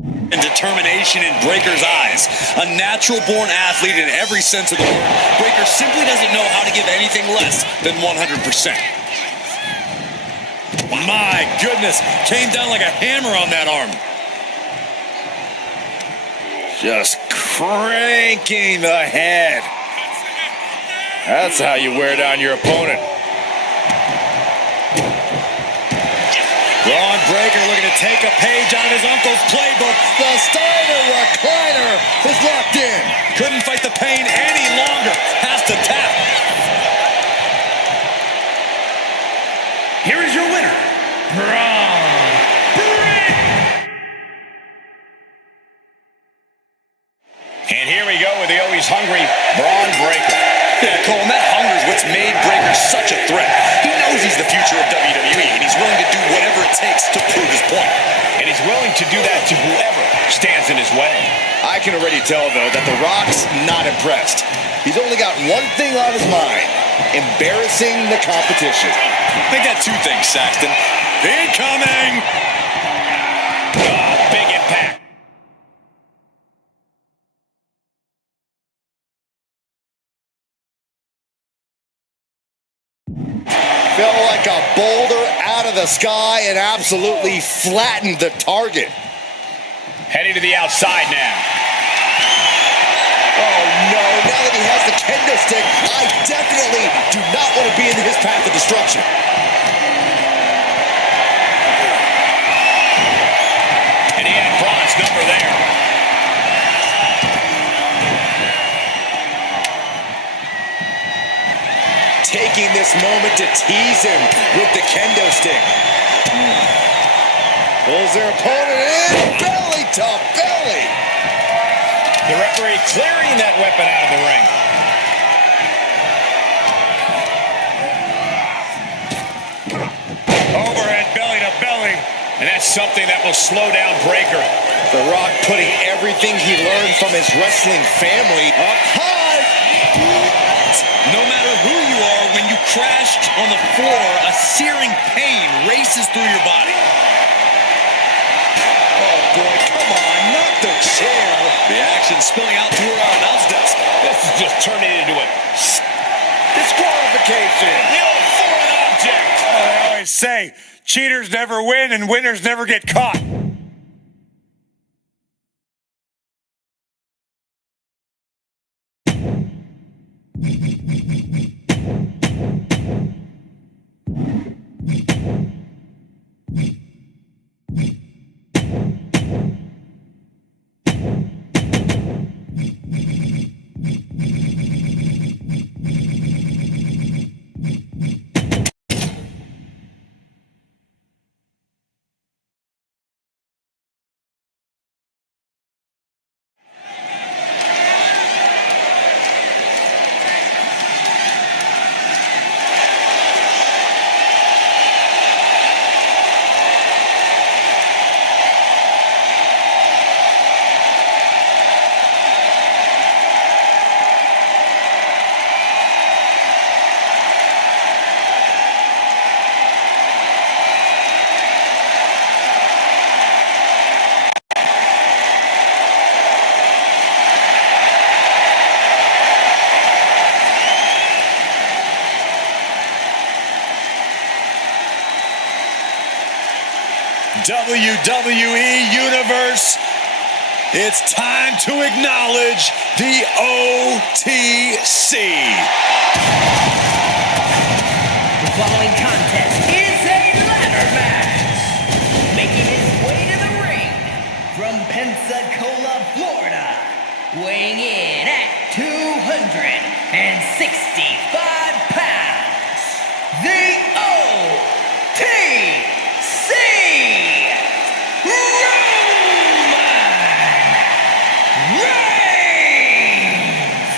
And determination in Breaker's eyes. A natural-born athlete in every sense of the word, Breaker simply doesn't know how to give anything less than 100%. My goodness, came down like a hammer on that arm. Just cranking the head. That's how you wear down your opponent. Braun Breaker looking to take a page out of his uncle's playbook. The Steiner recliner is locked in. Couldn't fight the pain any longer. Has to tap. Here is your winner, Braun Breaker. And here we go with the always hungry Braun Breaker. Yeah, Cole, and that hunger is what's made Breaker such a threat. He knows he's the future of WWE, and he's willing to do whatever it takes to prove his point. And he's willing to do that to whoever stands in his way. I can already tell, though, that The Rock's not impressed. He's only got one thing on his mind: embarrassing the competition. I got two things, Saxton. Incoming! Big impact. Fell like a boulder out of the sky and absolutely flattened the target. Heading to the outside now. Oh no, now that he has the kendo stick, I definitely do not want to be in his path of destruction. And he had Braun's number there. Taking this moment to tease him with the kendo stick. Pulls their opponent in, belly to belly. The referee clearing that weapon out of the ring. Overhead belly to belly. And that's something that will slow down Breaker. The Rock putting everything he learned from his wrestling family up high. No matter who you are, when you crash on the floor, a searing pain races through your body. Oh boy, come on, not the chair. The action spilling out through our announce desk. This is just turning into a disqualification. The old foreign object. I always say, cheaters never win and winners never get caught. WWE Universe, it's time to acknowledge the OTC. The following contest is a ladder match. Making his way to the ring from Pensacola, Florida, weighing in at 265 pounds, the OTC Reigns.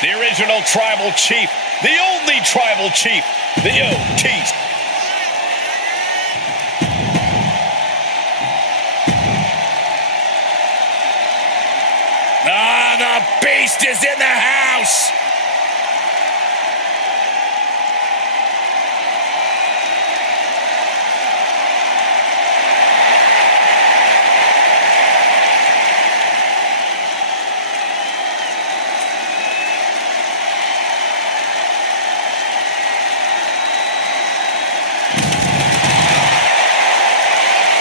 The original tribal chief, the only tribal chief, the OTC. The beast is in the house.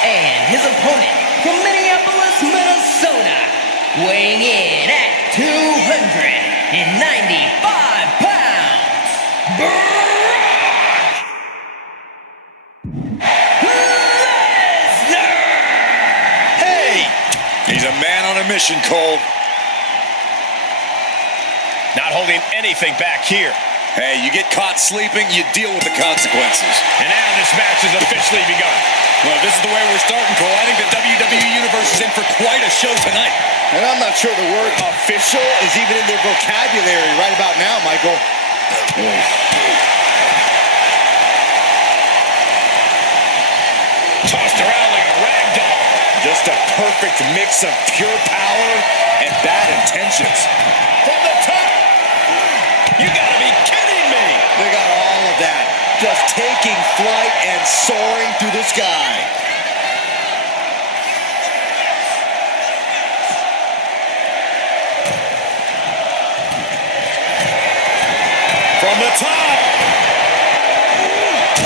And his opponent from Minneapolis, Minnesota, weighing in at 295 pounds, Brock Lesnar! Hey! He's a man on a mission, Cole. Not holding anything back here. Hey, you get caught sleeping, you deal with the consequences. And now this match has officially begun. Well, if this is the way we're starting, Cole, I think the WWE Universe is in for quite a show tonight. And I'm not sure the word official is even in their vocabulary right about now, Michael. Tossed around like a rag doll. Just a perfect mix of pure power and bad intentions. From the top. You gotta be kidding me. They got all of that. Just taking flight and soaring through the sky. From the top.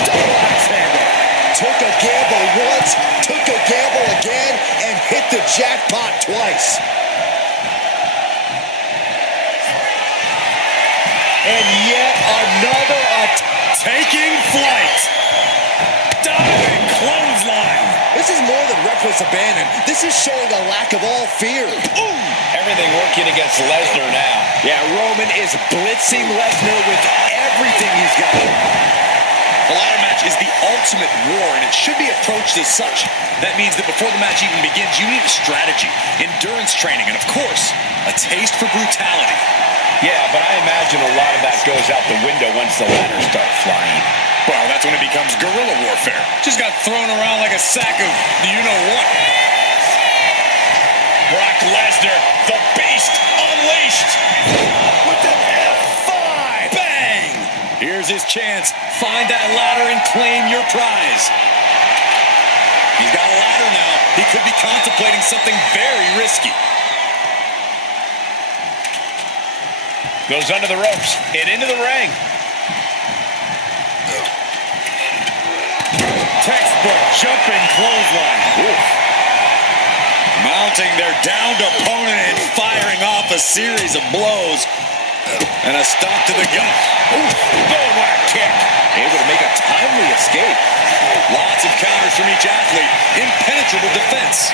Double axe handle. Took a gamble once, took a gamble again, and hit the jackpot twice. And yet another Taking flight. Diving clothesline. This is more than reckless abandon. This is showing a lack of all fear. Ooh. Everything working against Lesnar now. Yeah, Roman is blitzing Lesnar with everything he's got. The ladder match is the ultimate war, and it should be approached as such. That means that before the match even begins, you need a strategy, endurance training, and of course, a taste for brutality. Yeah, but I imagine a lot of that goes out the window once the ladders start flying. Well, that's when it becomes guerrilla warfare. Just got thrown around like a sack of you-know-what. Brock Lesnar, the beast, unleashed. With an F5! Bang! Here's his chance. Find that ladder and claim your prize. He's got a ladder now. He could be contemplating something very risky. Goes under the ropes and into the ring. Textbook jumping clothesline. Oof. Mounting their downed opponent and firing off a series of blows. And a stomp to the gut. Oof. Bullwhack kick. Able to make a timely escape. Lots of counters from each athlete. Impenetrable defense.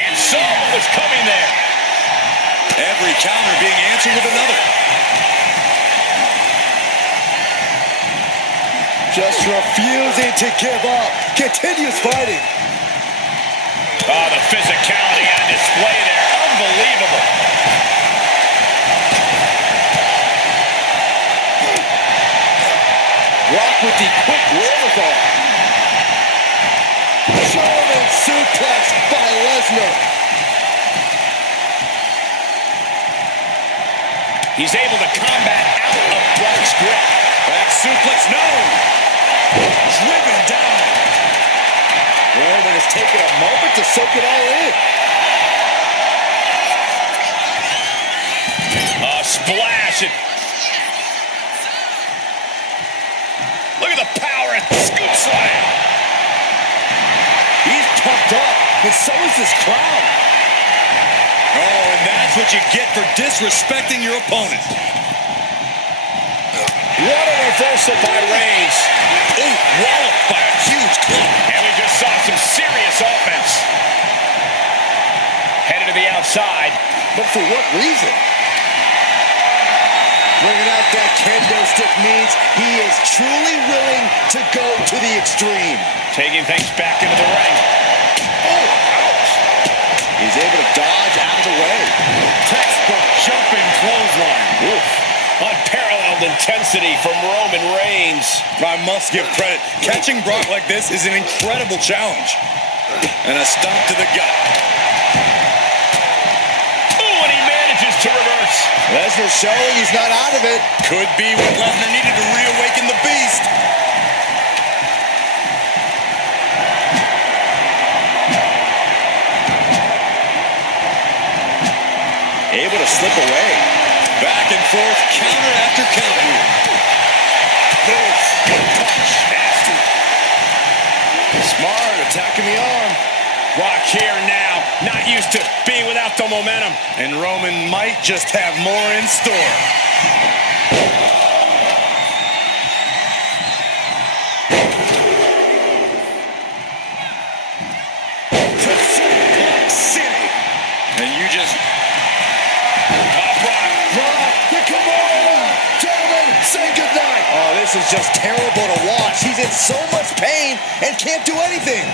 And saw what was coming there. Every counter being answered with another. Just refusing to give up. Continues fighting. Oh, the physicality on display there. Unbelievable. Brock with the quick wherewithal. German suplex by Lesnar. He's able to combat out of Brock's grip. Back suplex, no! Driven down. Roman has taken a moment to soak it all in. A splash. Look at the power and scoop slam. He's pumped up, and so is this crowd. Oh, and that's what you get for disrespecting your opponent. What a reversal by Reigns. Ooh, walloped by a huge club. And we just saw some serious offense. Headed to the outside. But for what reason? Bringing out that kendo stick means he is truly willing to go to the extreme. Taking things back into the ring. Oh, ouch. He's able to dodge out of the way. Textbook jumping clothesline. Oof. Unparalleled intensity from Roman Reigns. I must give credit. Catching Brock like this is an incredible challenge. And a stomp to the gut. Ooh, and he manages to reverse. Lesnar showing he's not out of it. Could be what Lesnar needed to reawaken the beast. Able to slip away. Back and forth, counter after counter. This punch. Nasty. Smart, attacking the arm. Rock here now, not used to being without the momentum. And Roman might just have more in store. City. And you just... Come on! Gentlemen, say goodnight! Oh, this is just terrible to watch. He's in so much pain and can't do anything.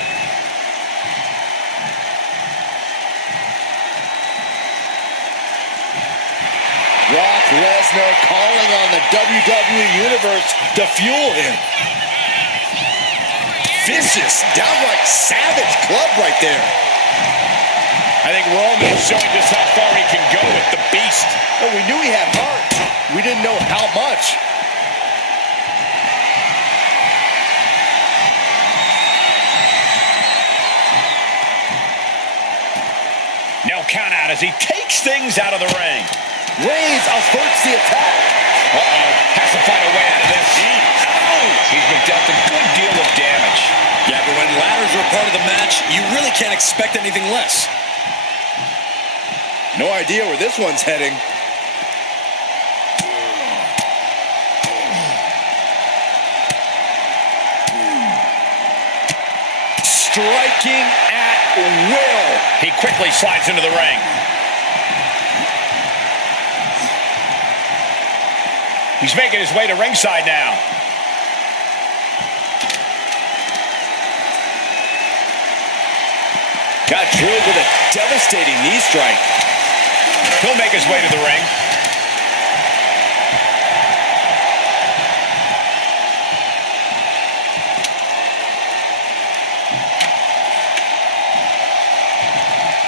Brock Lesnar calling on the WWE Universe to fuel him. Vicious, downright savage club right there. I think Roman is showing just how far he can go with the beast. Well, we knew he had heart. We didn't know how much. No count out as he takes things out of the ring. Reigns averts the attack. Has to find a way out of this. He's been dealt a good deal of damage. Yeah, but when ladders are part of the match, you really can't expect anything less. No idea where this one's heading. Striking at will. He quickly slides into the ring. He's making his way to ringside now. Got drilled with a devastating knee strike. He'll make his way to the ring.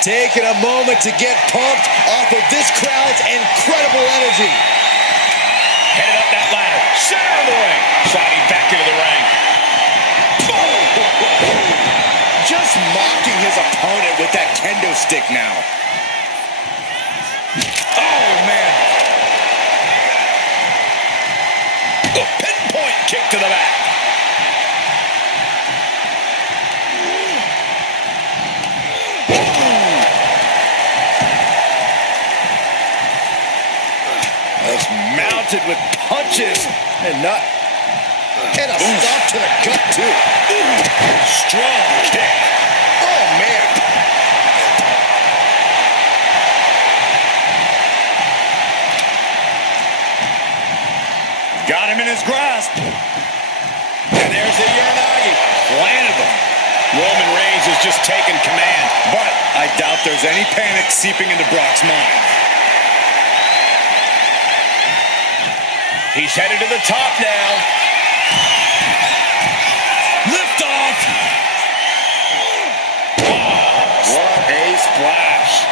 Taking a moment to get pumped off of this crowd's incredible energy. Headed up that ladder. Center of the ring. Sliding back into the ring. Just mocking his opponent with that kendo stick now. Oh, man. A pinpoint kick to the back. That's mounted with punches and a stop to the gut too. Strong kick. Oh man. Got him in his grasp. And there's the Uranagi. Landed him. Roman Reigns has just taken command. But I doubt there's any panic seeping into Brock's mind. He's headed to the top now. Lift off. What a splash.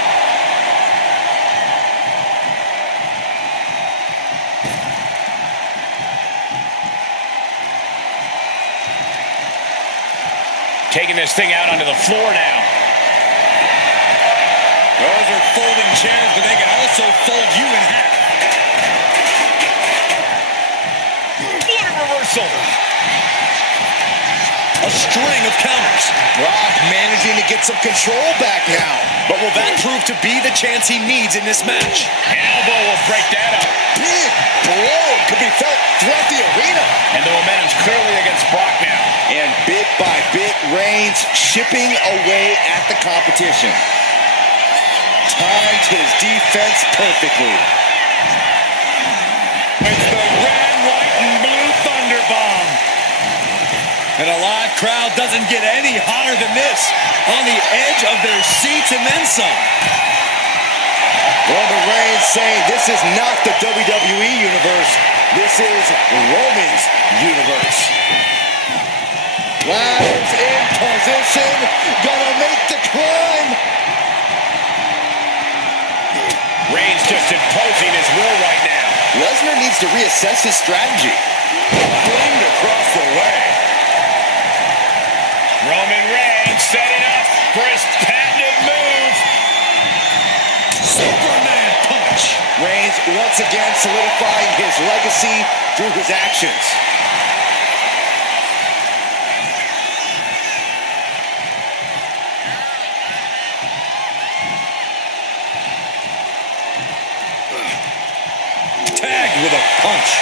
Taking this thing out onto the floor now. Those are folding chairs, but they can also fold you in half. What a reversal. A string of counters. Brock managing to get some control back now. But will that prove to be the chance he needs in this match? An elbow will break that up. Big blow could be felt throughout the arena. And the momentum's clearly against Brock now. And bit by bit, Reigns chipping away at the competition. Timed his defense perfectly. It's the red, white, and blue Thunder Bomb. And a live crowd doesn't get any hotter than this. On the edge of their seats and then some. Roman Reigns saying this is not the WWE Universe. This is Roman's Universe. Ladders in position. Gonna make the climb. Reigns just imposing his will right now. Lesnar needs to reassess his strategy. Flamed across the way. Roman Reigns setting up for his patented move. Superman punch. Reigns once again solidifying his legacy through his actions. punch.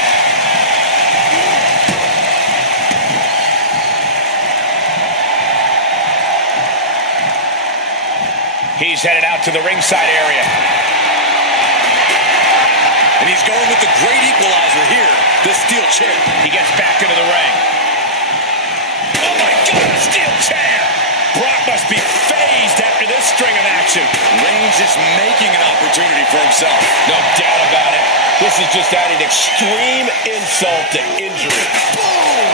He's headed out to the ringside area. And he's going with the great equalizer here, this steel chair. He gets back into the ring. Oh my God, a steel chair! Brock must be phased after this string of action. Reigns is making an opportunity for himself. No doubt about it. This is just adding extreme insult to injury. Boom!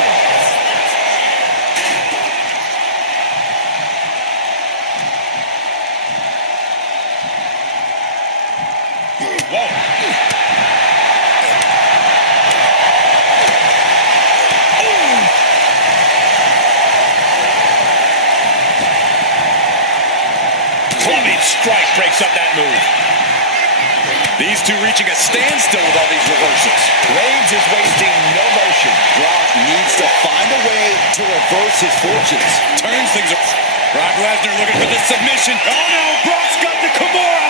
Whoa. Clubbing strike breaks up that move. These two reaching a standstill with all these reversals. Reigns is wasting no motion. Brock needs to find a way to reverse his fortunes. Turns things around. Brock Lesnar looking for the submission. Oh no, Brock's got the Kimura.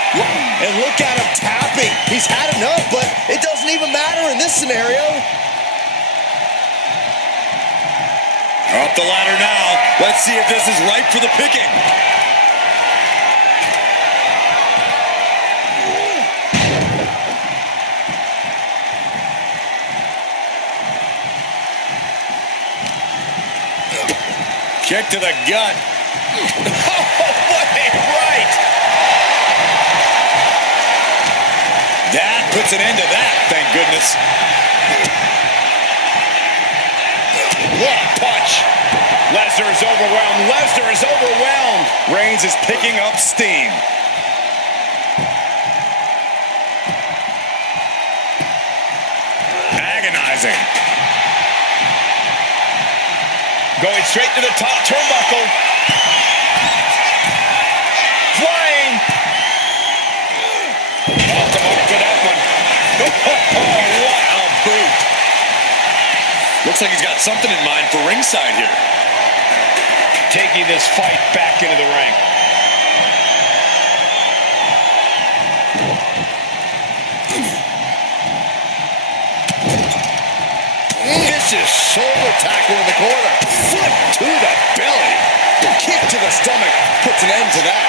And look at him tapping. He's had enough, but it doesn't even matter in this scenario. Up the ladder now. Let's see if this is ripe for the picking. Kick to the gut. What a right. That puts an end to that, thank goodness. What a punch. Lesnar is overwhelmed. Lesnar is overwhelmed. Reigns is picking up steam. Agonizing. Going straight to the top turnbuckle. Flying. Off the mark for that one. Oh, what a boot. Looks like he's got something in mind for ringside here. Taking this fight back into the ring. Vicious shoulder tackle in the corner. Foot to the belly. Kick to the stomach puts an end to that.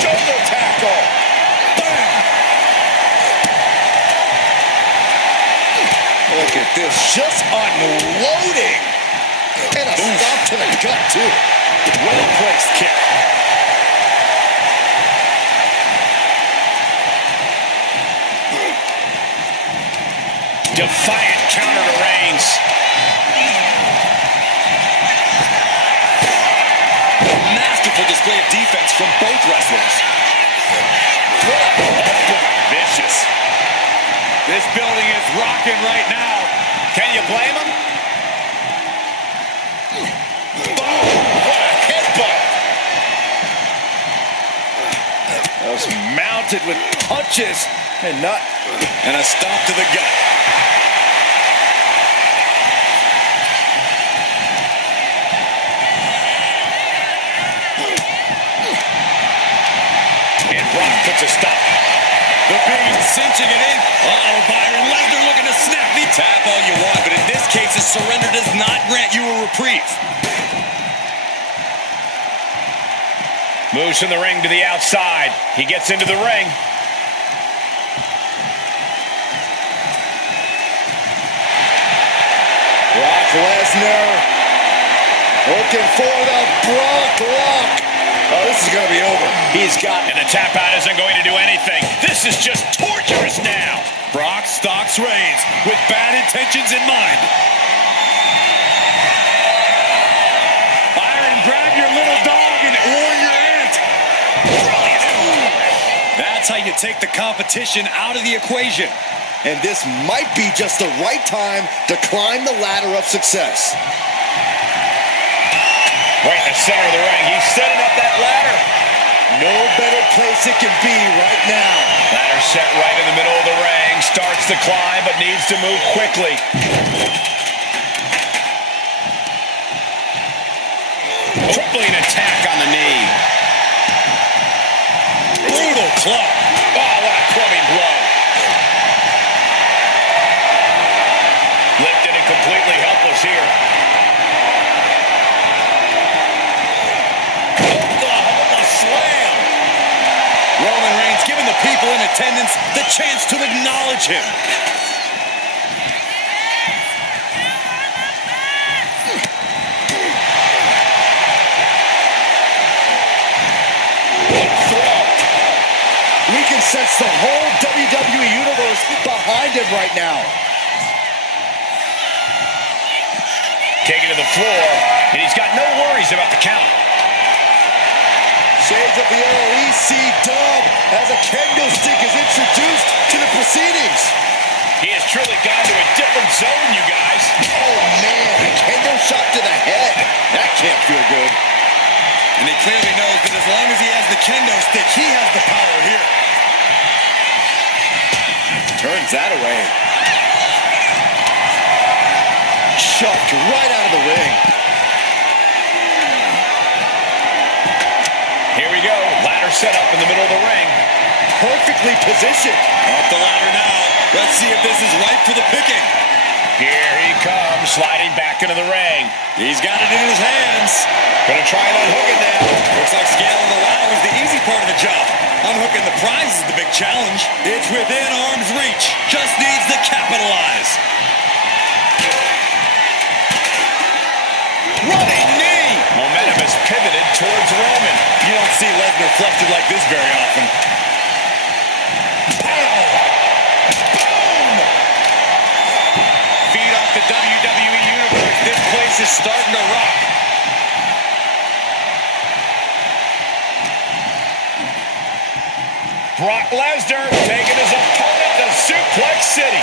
Shoulder tackle. Bam. Look at this, just unloading. And a stop to the gut, too. Well-placed kick. Defiant counter to Reigns. A masterful display of defense from both wrestlers. Vicious. This building is rocking right now. Can you blame him? Boom! What a headbutt! That was mounted with punches and not. And a stop to the gut. And Brock puts a stop. The Bean cinching it in. Uh-oh, Byron Lesnar looking to snap the tap all you want, but in this case, a surrender does not grant you a reprieve. Moves from the ring to the outside. He gets into the ring. Brock Lesnar looking for the Brock Lock. Oh, this is going to be over. He's got, and the tap out isn't going to do anything. This is just torturous now. Brock stalks Reigns with bad intentions in mind. Byron, grab your little dog and warn your aunt. Brilliant. That's how you take the competition out of the equation. And this might be just the right time to climb the ladder of success. Right in the center of the ring. He's setting up that ladder. No better place it can be right now. Ladder set right in the middle of the ring. Starts to climb, but needs to move quickly. Tripling attack on the knee. completely helpless here. Oklahoma slam. Roman Reigns giving the people in attendance the chance to acknowledge him. We can sense the whole WWE Universe behind him right now. Taken to the floor, and he's got no worries about the count. Shades of the LEC dub as a kendo stick is introduced to the proceedings. He has truly gone to a different zone, you guys. Oh, man, a kendo shot to the head. That can't feel good. And he clearly knows that as long as he has the kendo stick, he has the power here. Turns that away. Shoved right out of the ring. Here we go. Ladder set up in the middle of the ring. Perfectly positioned. Up the ladder now. Let's see if this is right for the picking. Here he comes, sliding back into the ring. He's got it in his hands. Gonna try and unhook it now. Looks like scaling the ladder is the easy part of the job. Unhooking the prize is the big challenge. It's within arm's reach. Just needs to capitalize. Running knee. Momentum is pivoted towards Roman. You don't see Lesnar flustered like this very often. Pow! Boom! Feed off the WWE Universe. This place is starting to rock. Brock Lesnar taking his opponent to Suplex City.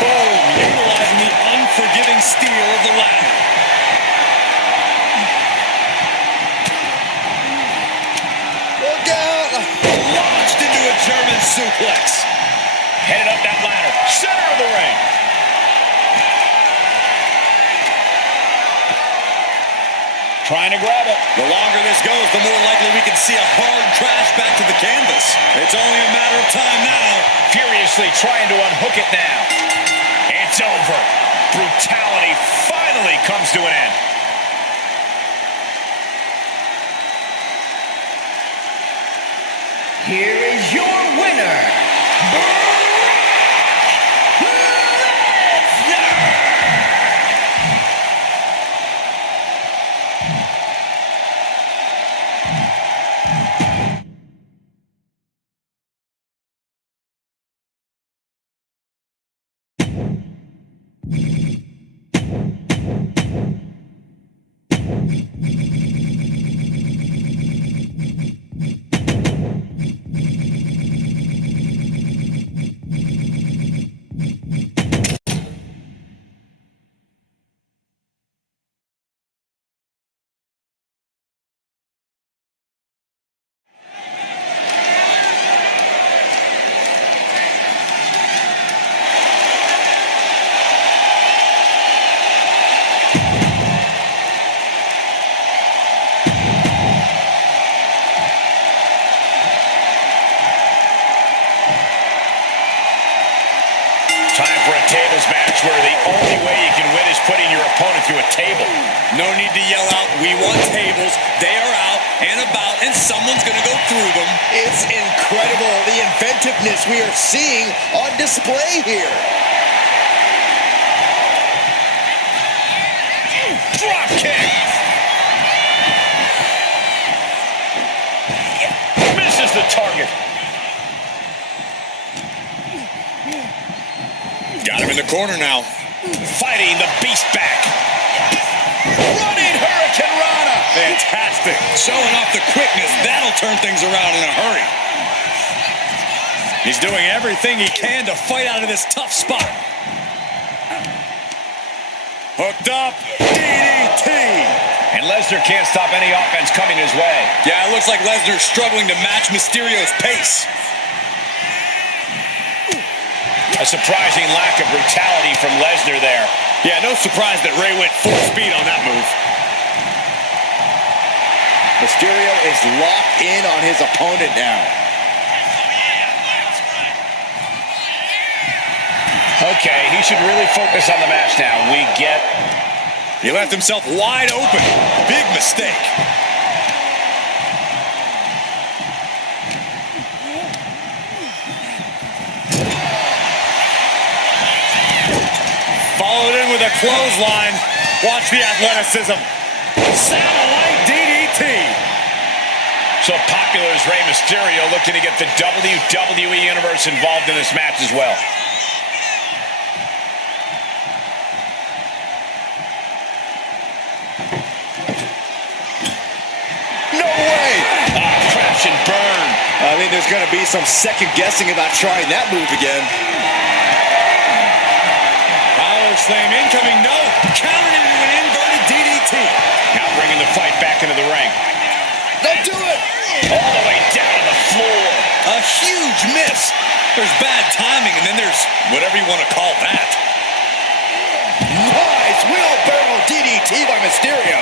Boom! Utilizing the unforgiving steel of the ladder. Look out! Launched into a German suplex. Headed up that ladder. Center of the ring. Trying to grab it. The longer this goes, the more likely we can see a hard crash back to the canvas. It's only a matter of time now. Furiously trying to unhook it now. It's over. Brutality finally comes to an end. Here is your winner, Brock Lesnar! Time for a tables match where the only way you can win is putting your opponent through a table. No need to yell out, we want tables. They are out and about, and someone's going to go through them. It's incredible, the inventiveness we are seeing on display here. Drop kick. Misses the target. Got him in the corner now. Fighting the beast back. Running Hurricane Rana. Fantastic. Showing off the quickness. That'll turn things around in a hurry. He's doing everything he can to fight out of this tough spot. Hooked up. DDT. And Lesnar can't stop any offense coming his way. Yeah, it looks like Lesnar's struggling to match Mysterio's pace. A surprising lack of brutality from Lesnar there. Yeah, no surprise that Ray went full speed on that move. Mysterio is locked in on his opponent now. Okay, he should really focus on the match now. He left himself wide open. Big mistake. Followed in with a clothesline. Watch the athleticism. Satellite DDT. So popular is Rey Mysterio, looking to get the WWE Universe involved in this match as well. No way! Crash and burn. I think there's going to be some second guessing about trying that move again. Power slam incoming. No. Countered into an inverted DDT. Now bringing the fight back into the ring. Don't do it! All the way down to the floor. A huge miss. There's bad timing, and then there's whatever you want to call that. Nice wheelbarrow DDT by Mysterio.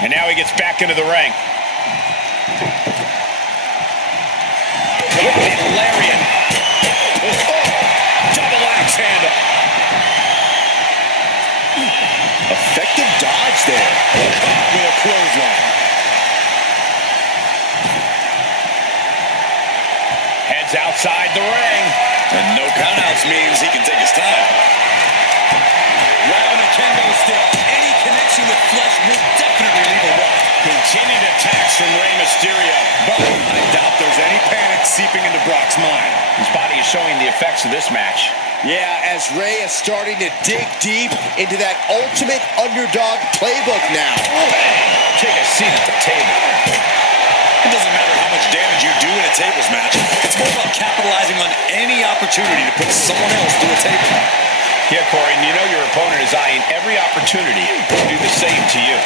And now he gets back into the ring. Lariat. Double axe handle. Effective dodge there. With a clothesline. Heads outside the ring. And no countouts means he can take his time. Grabbing a kendo stick. Any connection with flesh will definitely leave a mark. Continued attacks from Rey Mysterio. But I doubt there's any panic seeping into Brock's mind. His body is showing the effects of this match. Yeah, as Rey is starting to dig deep into that ultimate underdog playbook now. Take a seat at the table. It doesn't matter how much damage you do in a tables match. It's more about capitalizing on any opportunity to put someone else through a table. Yeah, Corey, and you know your opponent is eyeing every opportunity to do the same to you.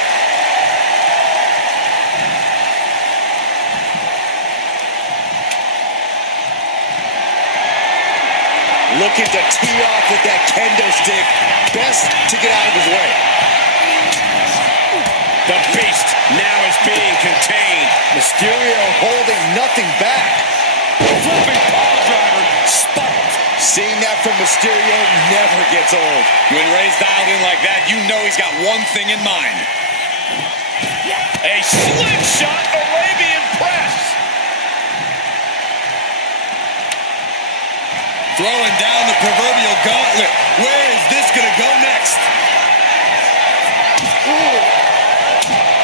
Looking to tee off with that kendo stick. Best to get out of his way. The Beast now is being contained. Mysterio holding nothing back. Flipping power driver, spiked. Seeing that from Mysterio never gets old. When Rey's dialed in like that, you know he's got one thing in mind. A slingshot Arabian press. Throwing down the proverbial gauntlet. Where is this going to go next?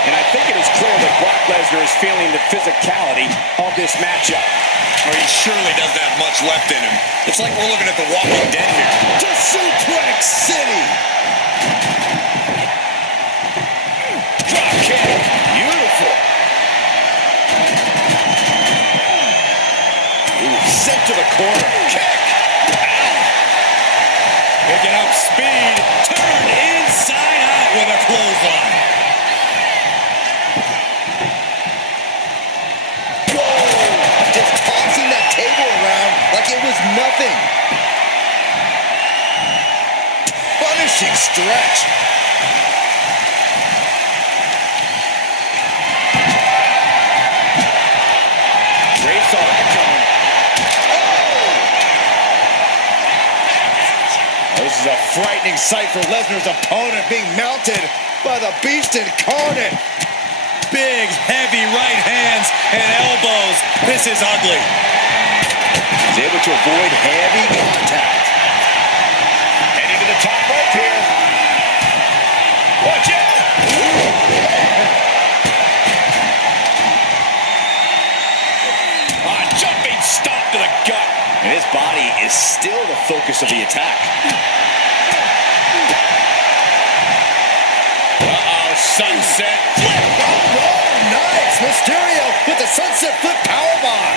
And I think it is clear that Brock Lesnar is feeling the physicality of this matchup. Or he surely doesn't have much left in him. It's like we're looking at The Walking Dead here. To Suplex City. Drop kick. Beautiful. Ooh, sent to the corner. Kick. Picking up speed. Turned inside out with a clothesline. Whoa! Just tossing that table around like it was nothing. Punishing stretch. Ray saw that coming. This is a frightening sight for Lesnar's opponent, being mounted by the Beast incarnate. Big, heavy right hands and elbows. This is ugly. He's able to avoid heavy contact. Heading to the top rope here. Watch out! Jumping stomp to the gut. And his body is still the focus of the attack. Sunset flip. Oh, nice. Mysterio with the sunset flip powerbomb.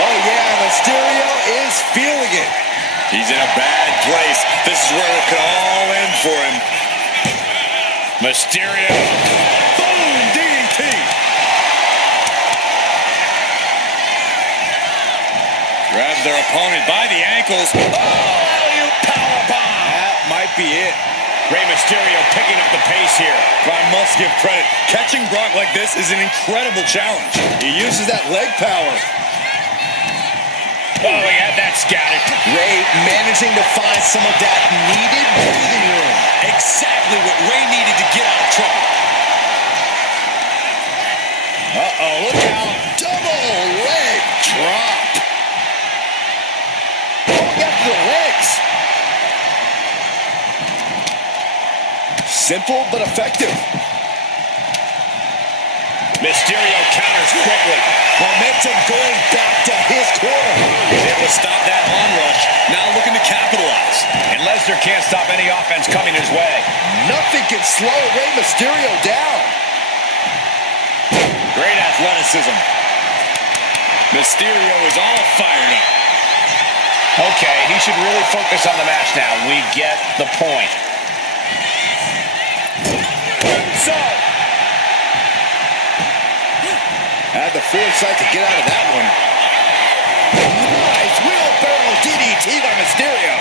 Oh, yeah, Mysterio is feeling it. He's in a bad place. This is where it could all end for him. Mysterio. Boom, DDT. Grabs their opponent by the ankles. Oh, you powerbomb! That might be it. Rey Mysterio picking up the pace here. I must give credit. Catching Brock like this is an incredible challenge. He uses that leg power. Oh, he had that scattered. Rey managing to find some of that needed breathing room. Exactly what Rey needed to get out of trouble. Uh-oh, look out. Double leg drop. Going after the legs. Simple but effective. Mysterio counters quickly. Momentum going back to his corner. He's able to stop that onrush. Now looking to capitalize. And Lesnar can't stop any offense coming his way. Nothing can slow Rey Mysterio down. Great athleticism. Mysterio is all fired up. Okay, he should really focus on the match now. We get the point. So, had the foresight to get out of that one. Nice wheelbarrow DDT by Mysterio.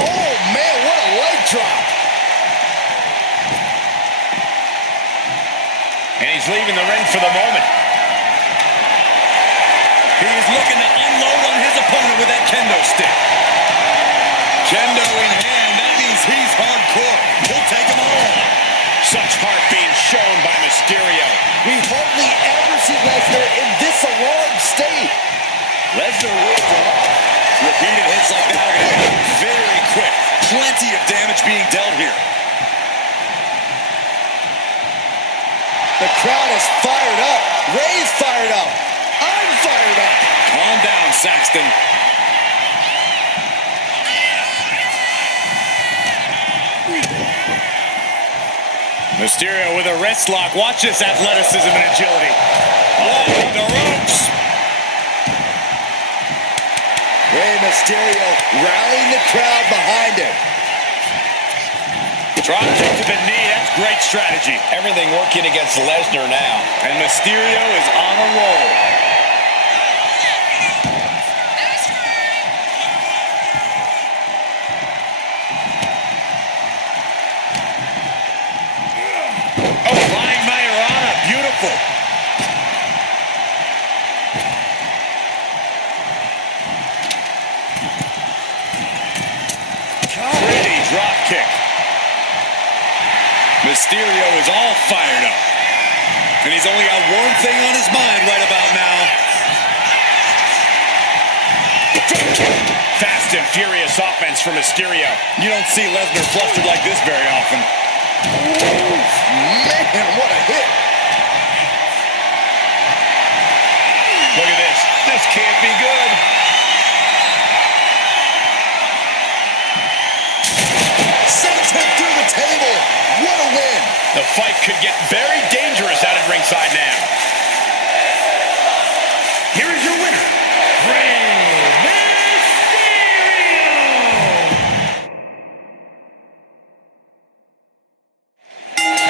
Oh, man, what a leg drop. And he's leaving the ring for the moment. He's looking to unload on his opponent with that kendo stick. Kendo in hand, that means he's hardcore. He'll take him all on. Such heart being shown by Mysterio. We hardly ever see Lesnar in this alarmed state. Lesnar ripped it off. Repeated hits like that are going to be very quick. Plenty of damage being dealt here. The crowd is fired up. Rey's fired up. I'm fired up. Calm down, Saxton. Mysterio with a wrist lock. Watch this athleticism and agility. Oh, the ropes. Rey Mysterio rallying the crowd behind him. Drop kick to the knee. That's great strategy. Everything working against Lesnar now. And Mysterio is on a roll. Oh, flying Majorana. Beautiful. Pretty drop kick. Mysterio is all fired up. And he's only got one thing on his mind right about now. Fast and furious offense from Mysterio. You don't see Lesnar flustered like this very often. Man, what a hit. Look at this. This can't be good. Sends him through the table. What a win. The fight could get very dangerous out at ringside now. Here is your winner, Rey Mysterio.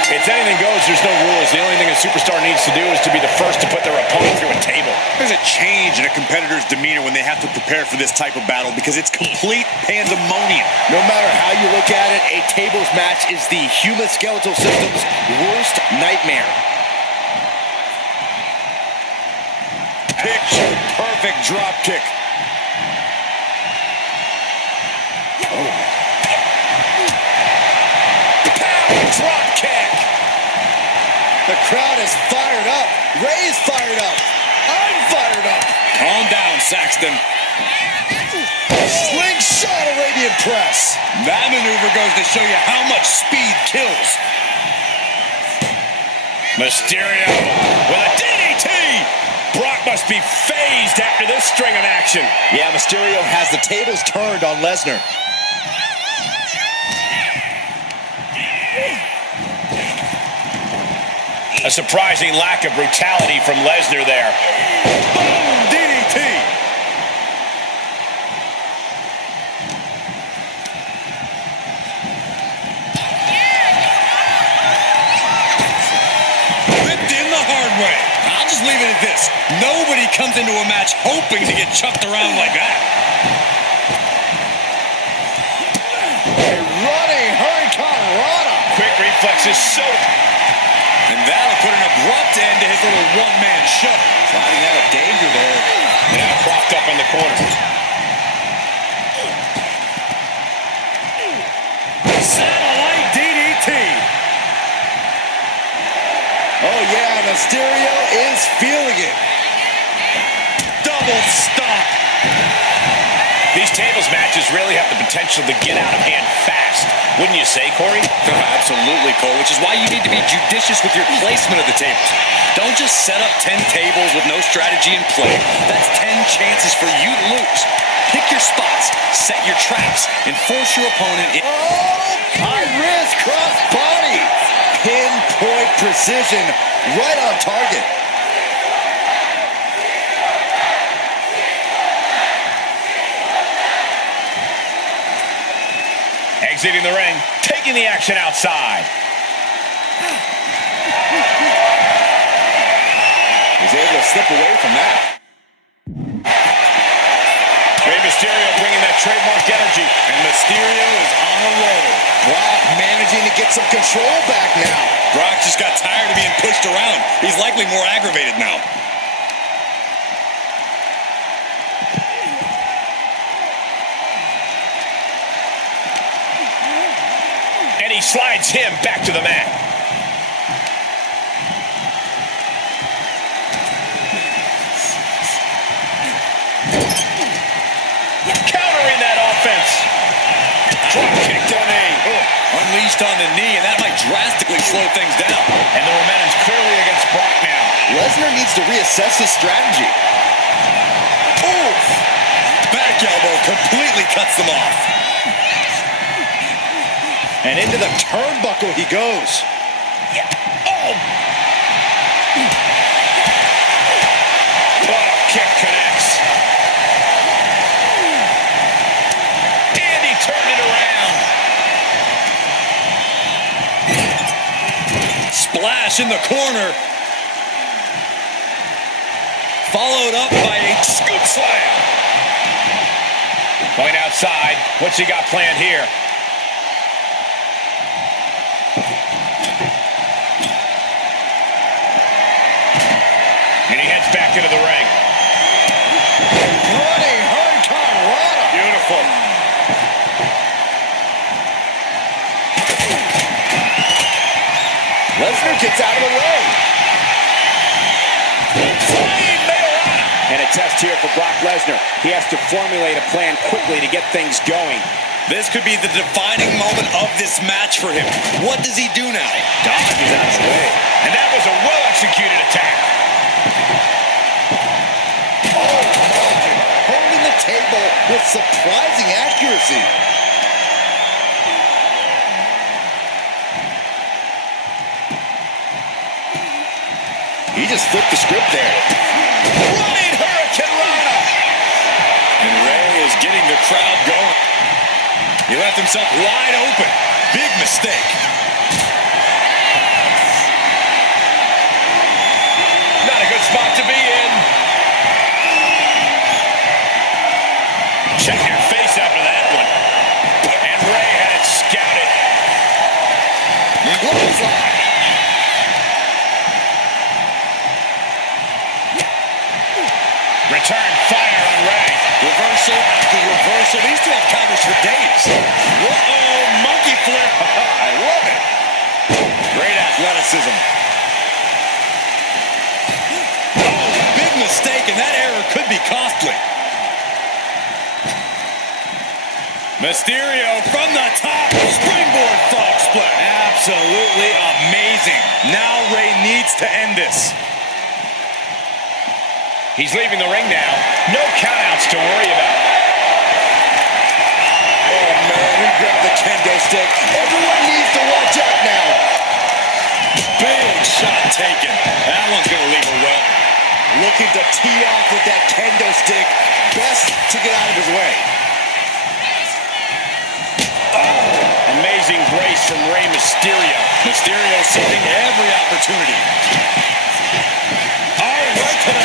It's anything goes. There's no rules. The only thing a superstar needs to do is to be the first to put their opponent through a table. There's a change in a competitor's demeanor when they have to prepare for this type of battle because it's complete pandemonium. No matter how you look at it, a tables match is the human skeletal system's worst nightmare. Picture perfect drop kick. Drop kick. The crowd is fired up. Rey's fired up. I'm fired up. Calm down, Saxton. Slingshot Arabian press. That maneuver goes to show you how much speed kills. Mysterio with a DDT. Brock must be phased after this string of action. Yeah, Mysterio has the tables turned on Lesnar. A surprising lack of brutality from Lesnar there. Boom, DDT. Whipped in the hard way. I'll just leave it at this. Nobody comes into a match hoping to get chucked around like that. A running hurricane rana. Quick reflexes, so... And that'll put an abrupt end to his little one-man show. Sliding out of danger there. Now propped up in the corner. Satellite DDT. Oh, yeah, Mysterio is feeling it. Double stomp. These tables matches really have the potential to get out of hand fast. Wouldn't you say, Corey? Absolutely, Cole, which is why you need to be judicious with your placement of the tables. Don't just set up 10 tables with no strategy in play. That's 10 chances for you to lose. Pick your spots, set your traps, and force your opponent in. Oh, high risk cross body. Pinpoint precision, right on target. Exiting the ring, taking the action outside. He's able to slip away from that. Rey Mysterio bringing that trademark energy. And Mysterio is on a roll. Brock managing to get some control back now. Brock just got tired of being pushed around. He's likely more aggravated now. And he slides him back to the mat. Countering that offense. Drop kick to the knee. Unleashed on the knee, and that might drastically slow things down. And the momentum's clearly against Brock now. Lesnar needs to reassess his strategy. Oof! Back elbow completely cuts them off. And into the turnbuckle he goes. Oh! Oh, kick connects. And he turned it around. Splash in the corner. Followed up by a scoop slam. Going outside. What's he got planned here? And he heads back into the ring. Running hurricane rana. Beautiful. Lesnar gets out of the way. And a test here for Brock Lesnar. He has to formulate a plan quickly to get things going. This could be the defining moment of this match for him. What does he do now? Dodges out of the way. And that was a well-executed attack. Oh, my. Holding the table with surprising accuracy. He just flipped the script there. Running hurricane rana. And Rey is getting the crowd going. He left himself wide open. Big mistake. Not a good spot to be in. Check your face after that one. And Rey had it scouted. Clothesline. Return fire on Rey. Reversal after reversal. These two have counters for days. Uh-oh, monkey flip. I love it. Great athleticism. Oh, big mistake, and that error could be costly. Mysterio from the top. Springboard frog split. Absolutely amazing. Now Rey needs to end this. He's leaving the ring now. No countouts to worry about. Oh, man, he grabbed the kendo stick. Everyone needs to watch out now. Big shot taken. That one's going to leave her well. Looking to tee off with that kendo stick. Best to get out of his way. Amazing grace from Rey Mysterio. Mysterio seizing every opportunity. Oh, right to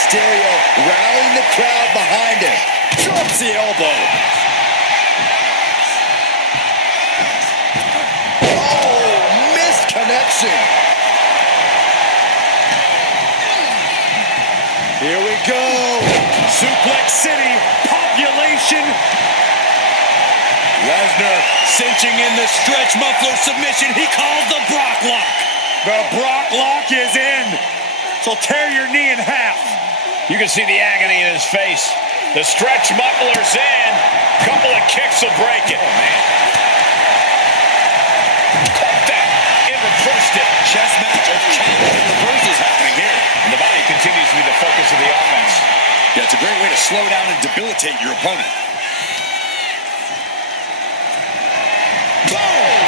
Mysterio rallying the crowd behind him. Drops the elbow. Oh, missed connection. Here we go. Suplex City, population. Lesnar cinching in the stretch muffler submission. He calls the Brock Lock. The Brock Lock is in. So tear your knee in half. You can see the agony in his face. The stretch muffler's in. Couple of kicks will break it. Oh, man. Caught that. It reversed it. Chess match of challenge and reversals happening here. And the body continues to be the focus of the offense. Yeah, it's a great way to slow down and debilitate your opponent. Boom!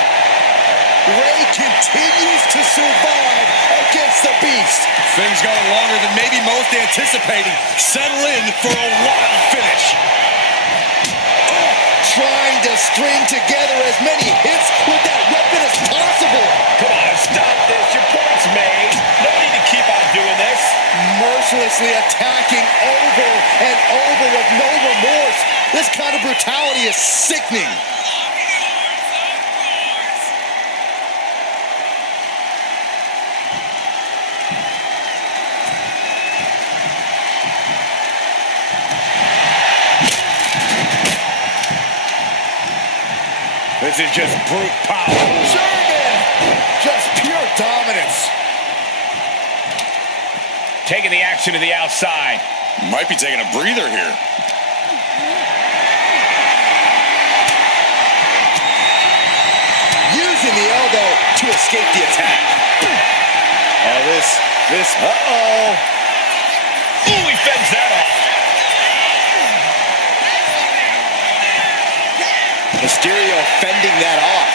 Ray continues to survive against the Beast. Things going longer than maybe most anticipating. Settle in for a wild finish. Trying to string together as many hits with that weapon as possible. Come on, stop this. Your point's made. No need to keep on doing this. Mercilessly attacking over and over with no remorse. This kind of brutality is sickening. This is just brute power. German! Just pure dominance. Taking the action to the outside. Might be taking a breather here. Using the elbow to escape the attack. Oh, this, uh-oh. Ooh, he fends that off. Mysterio fending that off.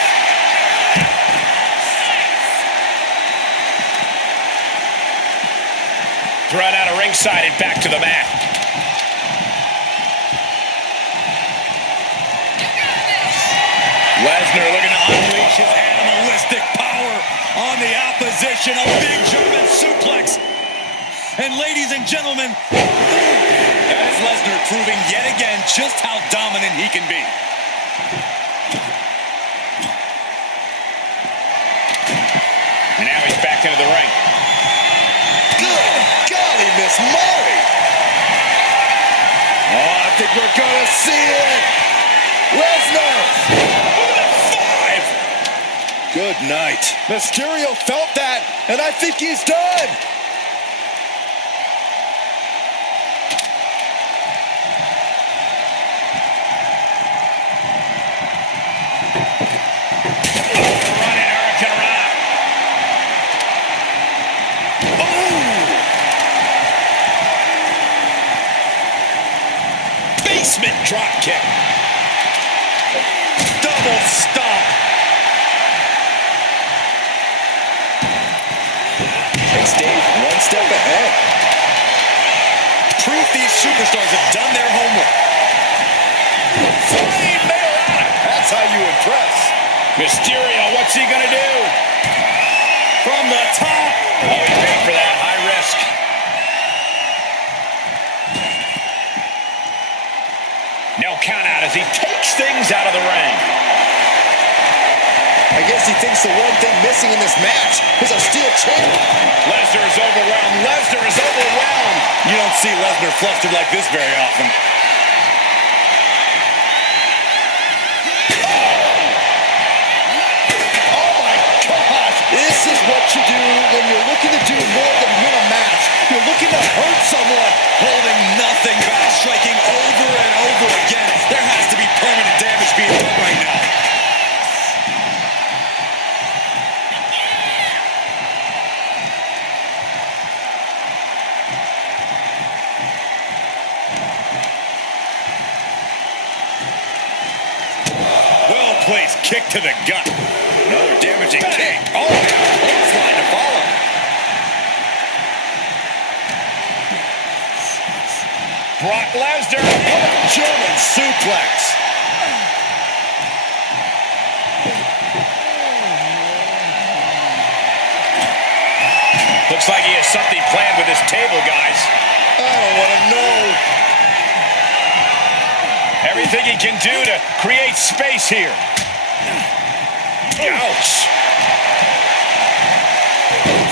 Thrown out of ringside and back to the mat. Lesnar looking to unleash his animalistic power on the opposition. A big German suplex. And ladies and gentlemen, that is Lesnar proving yet again just how dominant he can be. And now he's back into the ring. Good golly, Miss Molly. Oh, I think we're gonna see it. Lesnar. Good night. Mysterio felt that, and I think he's done. Running Hurricane. Basement drop kick. Double stomp. Next stage, one step ahead. Proof these superstars have done their homework. Flying Mayorana. That's how you impress. Mysterio, what's he gonna do? From the top. Oh, he paid for that. High risk. No count out as he takes things out of the ring. I guess he thinks the one thing missing in this match is a steel chair. Lesnar is overwhelmed. Lesnar is overwhelmed. You don't see Lesnar flustered like this very often. Oh my gosh! This is what you do when you're looking to do more than win a match. You're looking to hurt someone. Holding nothing back, striking over and over again. There has to be permanent damage being done right now. Well-placed kick to the gut. Another damaging kick. Oh, clothesline to follow. Brock Lesnar. German suplex. Looks like he has something planned with his table, guys. everything he can do to create space here. Ouch.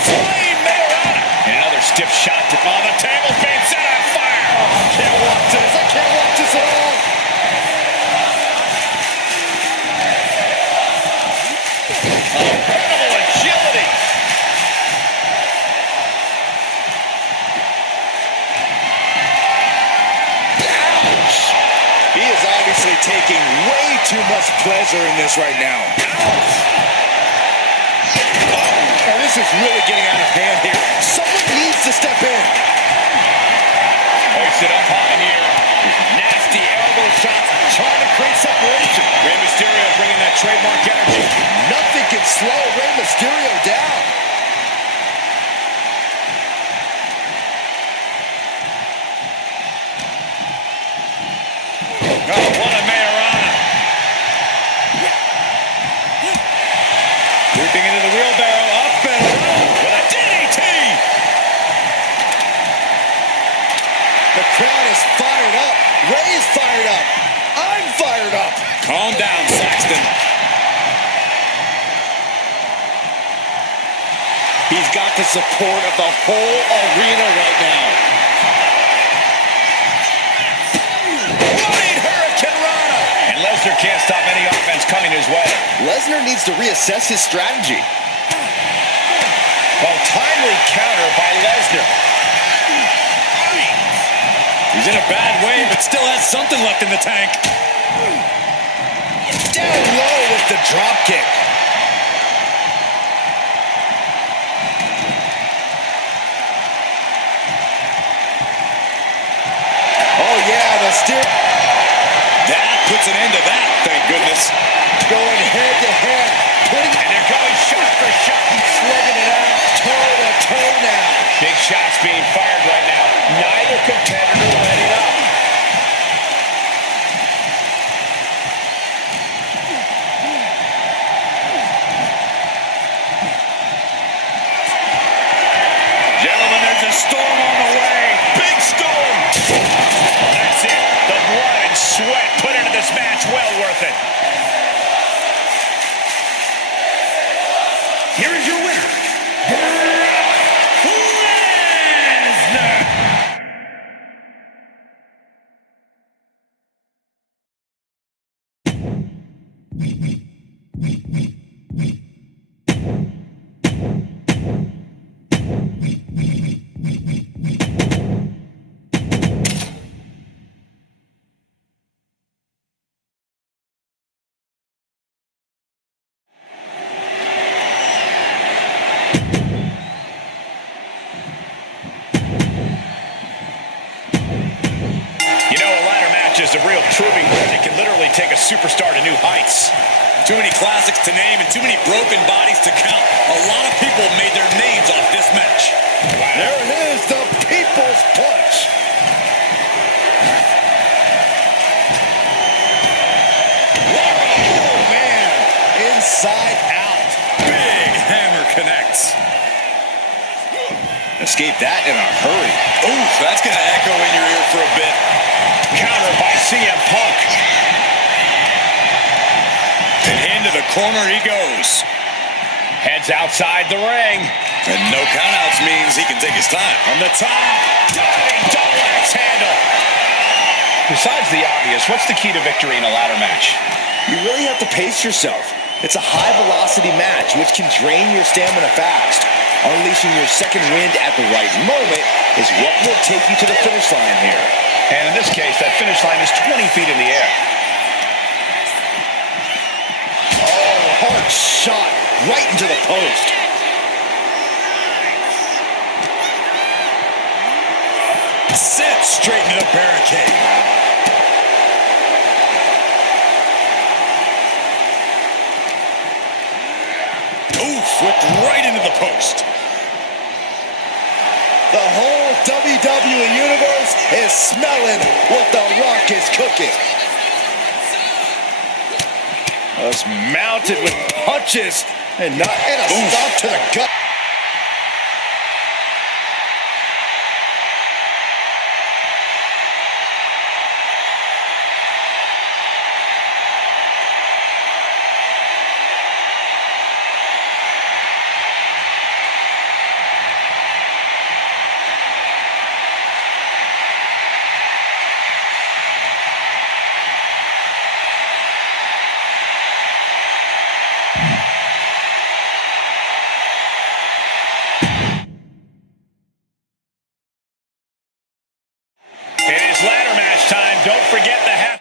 Flying Mayorana. And another stiff shot to the table's being set on fire. Oh, I can't watch this. I can't watch this at all. Incredible agility. Ouch. He is obviously taking way too much pleasure in this right now. Oh, this is really getting out of hand here. Someone needs to step in. Hoisted up high here. Nasty elbow shots, trying to create separation. Rey Mysterio bringing that trademark energy. Nothing can slow Rey Mysterio down. Oh, what a Mayorana. Creeping into the wheelbarrow, up and around with a DDT. The crowd is fired up. Rey is fired up. I'm fired up. Calm down, Saxton. He's got the support of the whole arena right now. Running Hurricane Rana. And Lesnar can't stop any offense coming his way. Lesnar needs to reassess his strategy. Well, timely counter by Lesnar. He's in a bad way, but still has something left in the tank. Down low with the drop kick. Oh yeah, the steer. That puts an end to that, thank goodness. Going head to head. And they're going shot for shot. Slugging it out toe to toe now. Big shots being fired right now. Neither competitor letting up. Gentlemen, there's a storm on the way. Big storm. That's it. The blood and sweat put into this match, well worth it. Here is your winner, Lesnar. Is a real proving ground. It can literally take a superstar to new heights. Too many classics to name and too many broken bodies to count. A lot of people made their names off this match. Wow. There it is, the People's Punch. Oh man, inside out. Big hammer connects. Escape that in a hurry. Oof, that's going to echo in your ear for a bit. Counter by CM Punk. And into the corner he goes. Heads outside the ring. And no countouts means he can take his time. From the top, diving double axe handle. Besides the obvious, what's the key to victory in a ladder match? You really have to pace yourself. It's a high-velocity match, which can drain your stamina fast. Unleashing your second wind at the right moment is what will take you to the finish line here. And in this case, that finish line is 20 feet in the air. Oh, hard shot right into the post. Sent straight into the barricade. Oof, whipped right into the post. The whole WWE Universe is smelling what The Rock is cooking. It's mounted with punches and a stop to the gut. don't forget the hat.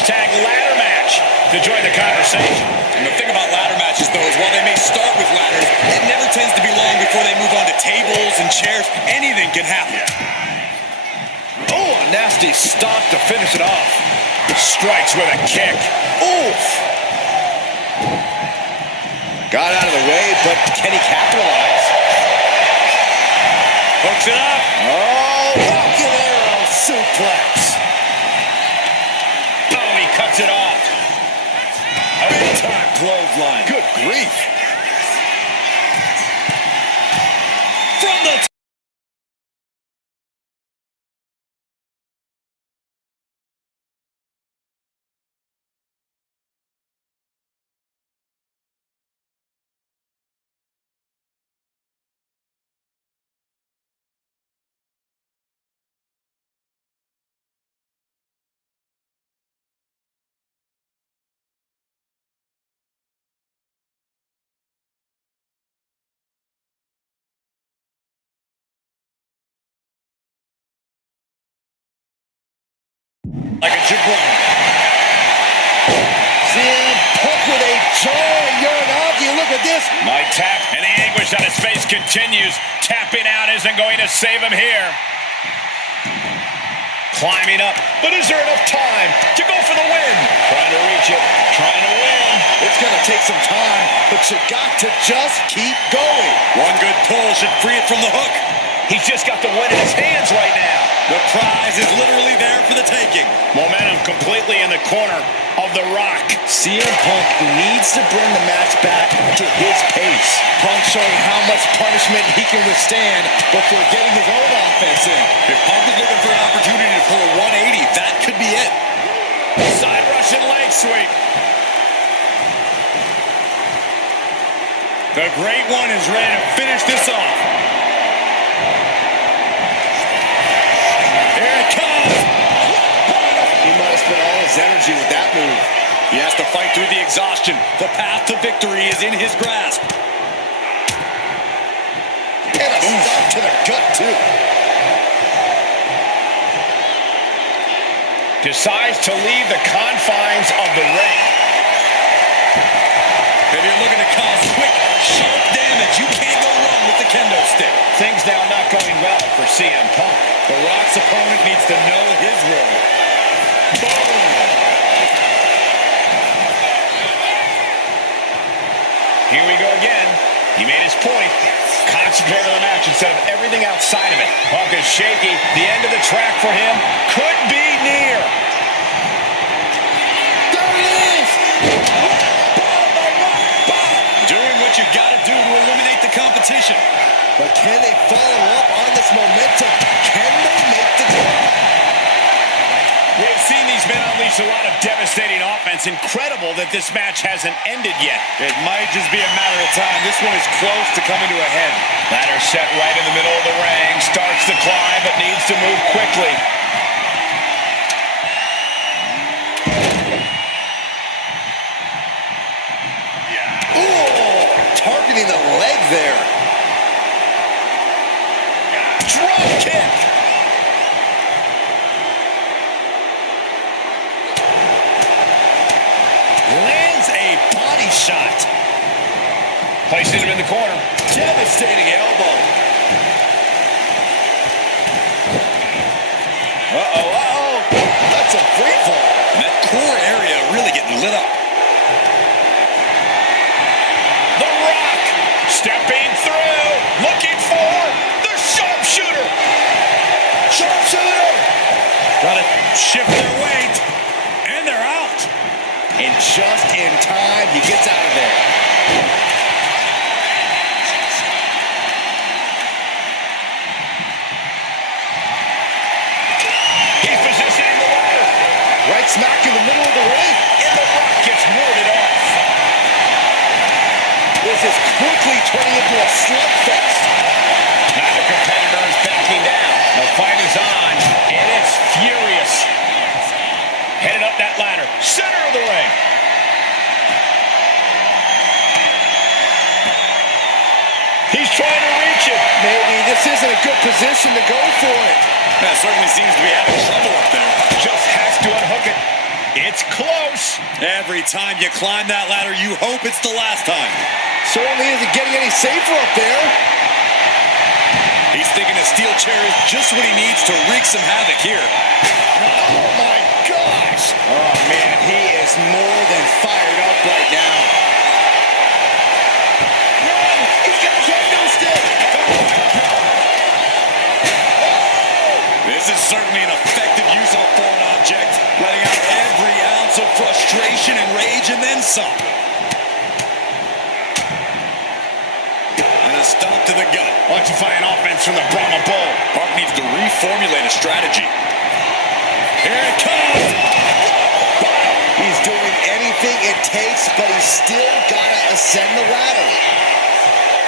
Tag ladder match to join the conversation. And the thing about ladder matches, though, is while they may start with ladders, it never tends to be long before they move on to tables and chairs. Anything can happen. Oh, a nasty stop to finish it off. Strikes with a kick. Oof. Got out of the way, but can he capitalize? Hooks it up. Oh, walking arrow suplex. Oh, he cuts it off. A big-time clothesline. Good grief. From the Like a jabron. CM Punk with a jaw Uranagi. Look at this. My tap, and the anguish on his face continues. Tapping out isn't going to save him here. Climbing up, but is there enough time to go for the win? Trying to reach it. Trying to win. It's going to take some time, but you got to just keep going. One good pull should free it from the hook. He's just got the win in his hands right now. The prize is literally there for the taking. Momentum completely in the corner of The Rock. CM Punk needs to bring the match back to his pace. Punk showing how much punishment he can withstand before getting his own offense in. If Punk is looking for an opportunity to pull a 180, that could be it. Side Russian leg sweep. The Great One is ready to finish this off. Here it comes. He might have spent all his energy with that move. He has to fight through the exhaustion. The path to victory is in his grasp. And a stop to the gut, too. Decides to leave the confines of the ring. If you're looking to cause quick, sharp damage, you can't go wrong with the kendo stick. Things now not going well for CM Punk. The Rock's opponent needs to know his role. Boom! Here we go again. He made his point. Concentrate on the match instead of everything outside of it. Punk is shaky. The end of the track for him could be near. There it is! Doing what you gotta do to eliminate the competition. But can they follow up on this momentum? Can they make the drive? We've seen these men unleash a lot of devastating offense. Incredible that this match hasn't ended yet. It might just be a matter of time. This one is close to coming to a head. Ladder set right in the middle of the ring. Starts to climb, but needs to move quickly. leg there. Drop kick. Lands a body shot. Placing him in the corner. Devastating elbow. Uh-oh. That's a free fall. And that core area really getting lit up. The Rock stepping through, looking for the sharpshooter. Sharpshooter. Gotta shift their weight, and they're out. And just in time, he gets out of there. He's positioning the ladder. Right smack in the middle of the ring. And the Rock gets warded off. This is quickly turning into a slugfest. Neither competitor is backing down. The fight is on, and it's furious. Headed up that ladder, center of the ring. He's trying to reach it. Maybe this isn't a good position to go for it. That certainly seems to be having trouble up there. Just has to unhook it. It's close. Every time you climb that ladder, you hope it's the last time. Certainly isn't getting any safer up there. He's thinking a steel chair is just what he needs to wreak some havoc here. Oh my gosh. Oh man, he is more than fired up right now. Run! He's got a kendo stick. This is certainly an effective use of a foreign object, letting out every ounce of frustration and rage and then some. And a stomp to the gut. Electrifying offense from the Brahma Bull. Park needs to reformulate a strategy. Here it comes. He's doing anything it takes, but he's still gotta ascend the ladder.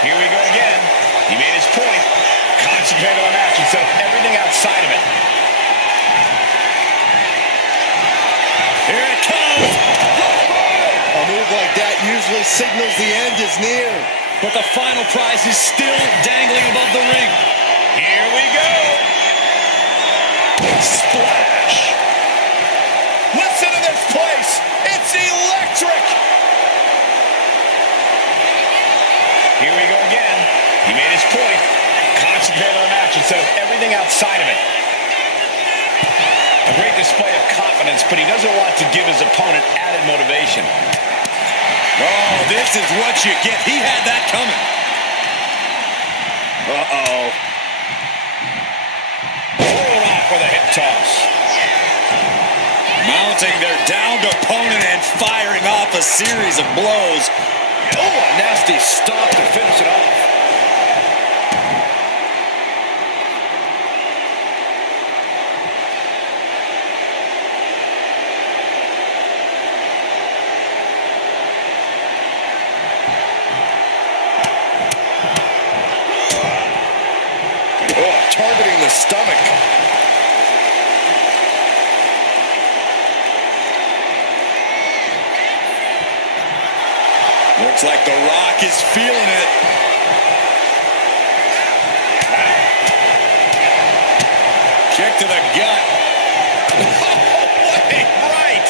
Here we go again. He made his point. Concentrate on the match instead of everything outside of it. Here it comes. A move like that usually signals the end is near. But the final prize is still dangling above the ring. Here we go. Splash. Listen to this place. It's electric. Here we go again. He made his point. Concentrate on the match instead of everything outside of it. A great display of confidence, but he doesn't want to give his opponent added motivation. Oh, this is what you get. He had that coming. Uh-oh. Pulled off with a hip toss. Mounting their downed opponent and firing off a series of blows. Oh, a nasty stop to finish it off. Targeting the stomach. Looks like The Rock is feeling it. Kick to the gut. Right.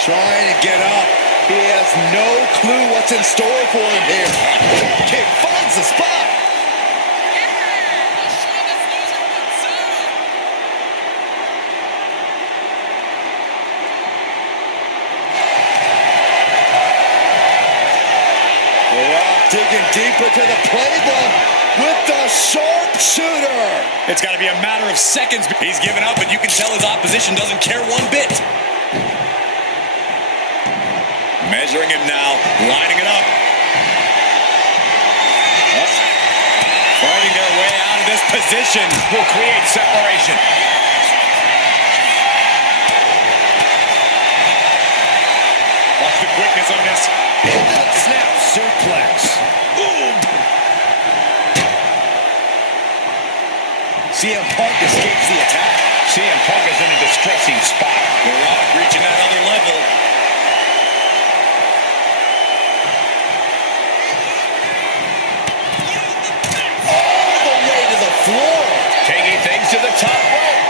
Trying to get up. He has no clue what's in store for him here. Kick finds the spot. The Rock digging deeper to the playbook with the sharpshooter. It's got to be a matter of seconds. He's given up, and you can tell his opposition doesn't care one bit. Measuring him now, lining it up. Fighting their way out of this position will create separation. Watch the quickness on this. Snap suplex. Boom. CM Punk escapes the attack. CM Punk is in a distressing spot. The Rock reaching that other level. All the way to the floor. Taking things to the top rope.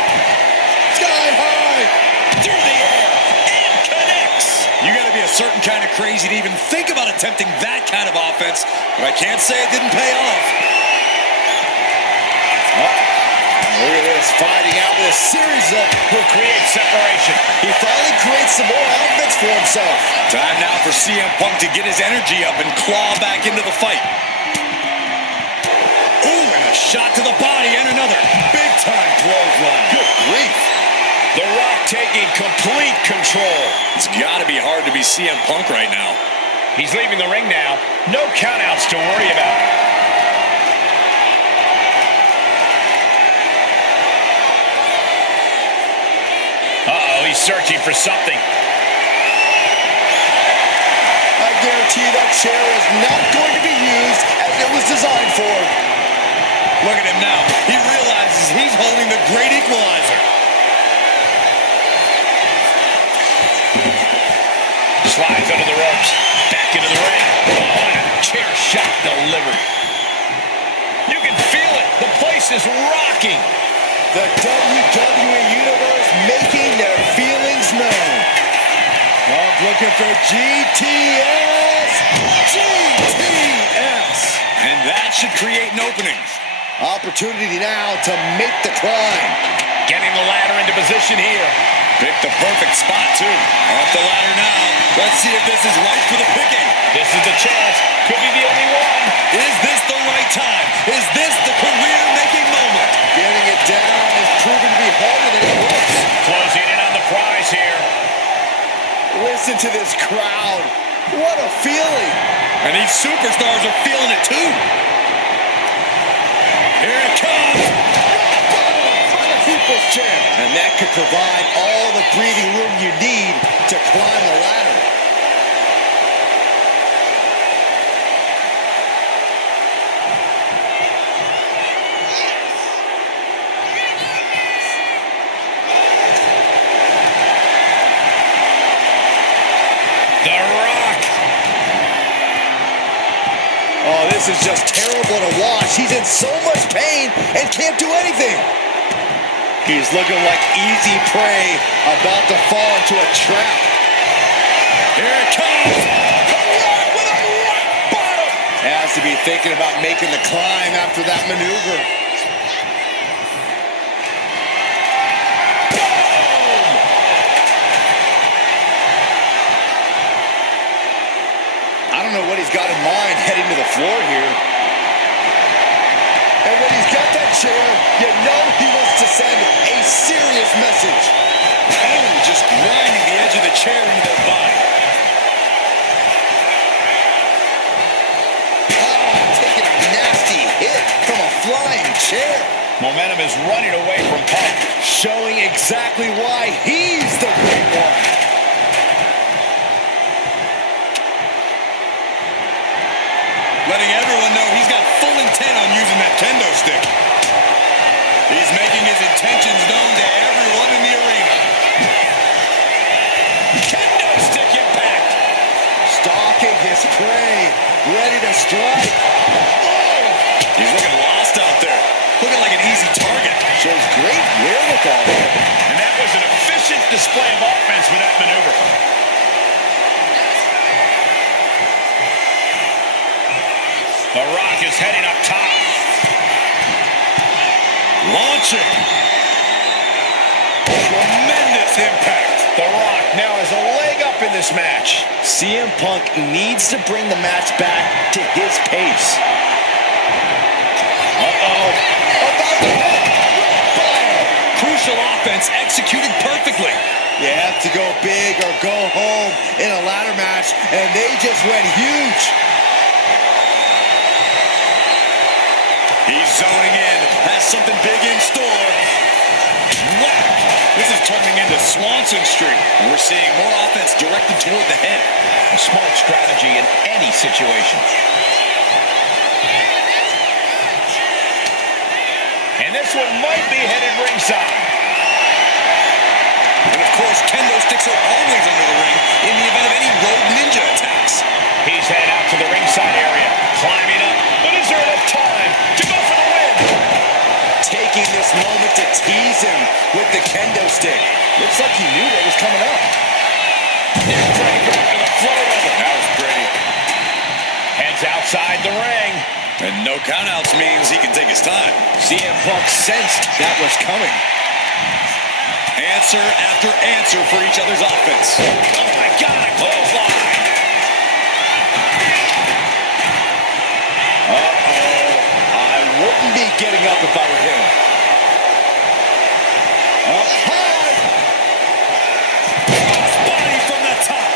Sky high. Through the air. And connects. You got to be a certain kind of crazy to even think about attempting that kind of offense. But I can't say it didn't pay off. Look at this, fighting out with a series of Will create separation. He finally creates some more offense for himself. Time now for CM Punk to get his energy up and claw back into the fight. Ooh, and a shot to the body and another. Big time clothesline. Good grief. The Rock taking complete control. It's got to be hard to be CM Punk right now. He's leaving the ring now. No countouts to worry about. He's searching for something. I guarantee that chair is not going to be used as it was designed for. Look at him now. He realizes he's holding the great equalizer. Slides under the ropes. Back into the ring. Oh, and a chair shot delivered. You can feel it. The place is rocking. The WWE Universe making their feelings known. Punk looking for GTS. GTS. And that should create an opening. Opportunity now to make the climb. Getting the ladder into position here. Picked the perfect spot, too. Off the ladder now. Let's see if this is right for the picking. This is the chance. Could be the only one. Is this the right time? Is this the career-making moment? Getting it down is proven to be harder than it looks. Closing in on the prize here. Listen to this crowd. What a feeling. And these superstars are feeling it, too. Here it comes. People's champ. And that could provide all the breathing room you need to climb a ladder. The Rock. Oh, this is just terrible to watch. He's in so much pain and can't do anything. He's looking like easy prey, about to fall into a trap. Here it comes. With a rock bottom. Has to be thinking about making the climb after that maneuver. Boom! I don't know what he's got in mind heading to the floor here. And when he's got that chair, you know he wants to send a serious message. Oh, just grinding the edge of the chair into their body. Oh, taking a nasty hit from a flying chair. Momentum is running away from Punk. Showing exactly why he's the great one. Letting everyone know he's got full intent on using that kendo stick. He's making his intentions known to everyone in the arena. Kendo stick impact. Stalking his prey, ready to strike. Oh! He's looking lost out there. Looking like an easy target. Shows great wherewithal. And that was an efficient display of offense with that maneuver. The Rock is heading up top. Launching. Tremendous impact. The Rock now has a leg up in this match. CM Punk needs to bring the match back to his pace. Uh-oh. About to Crucial offense executed perfectly. You have to go big or go home in a ladder match, and they just went huge. He's zoning in. Has something big in store. Whack! This is turning into Swanson Street. And we're seeing more offense directed toward the head. A smart strategy in any situation. And this one might be headed ringside. And of course, kendo sticks are always under the ring in the event of any rogue ninja attacks. He's headed out to the ringside area, climbing up. But is there enough time to go for the win? Taking this moment to tease him with the kendo stick. Looks like he knew what was coming up. Neckbreaker to the floor of it. That was pretty. Heads outside the ring. And no countouts means he can take his time. CM Punk sensed that was coming. Answer after answer for each other's offense. Oh my God, a clothesline. I wouldn't be getting up if I were him. Up high. Body from the top.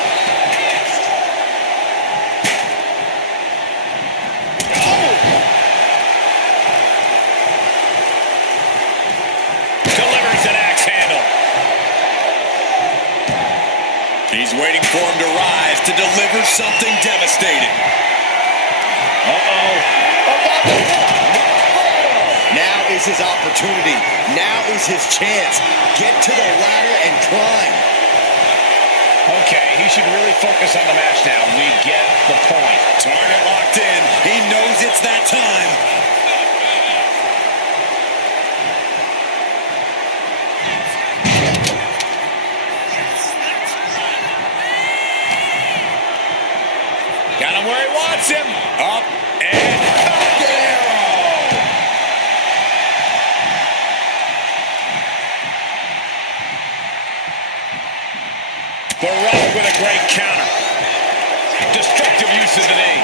Delivers an axe handle. He's waiting for him to rise to deliver something devastating. Now is his opportunity. Now is his chance. Get to the ladder and climb. Okay, he should really focus on the match now. We get the point. Target locked in. He knows it's that time. Got him where he wants him. Up and The Rock with a great counter. Destructive use of the knee.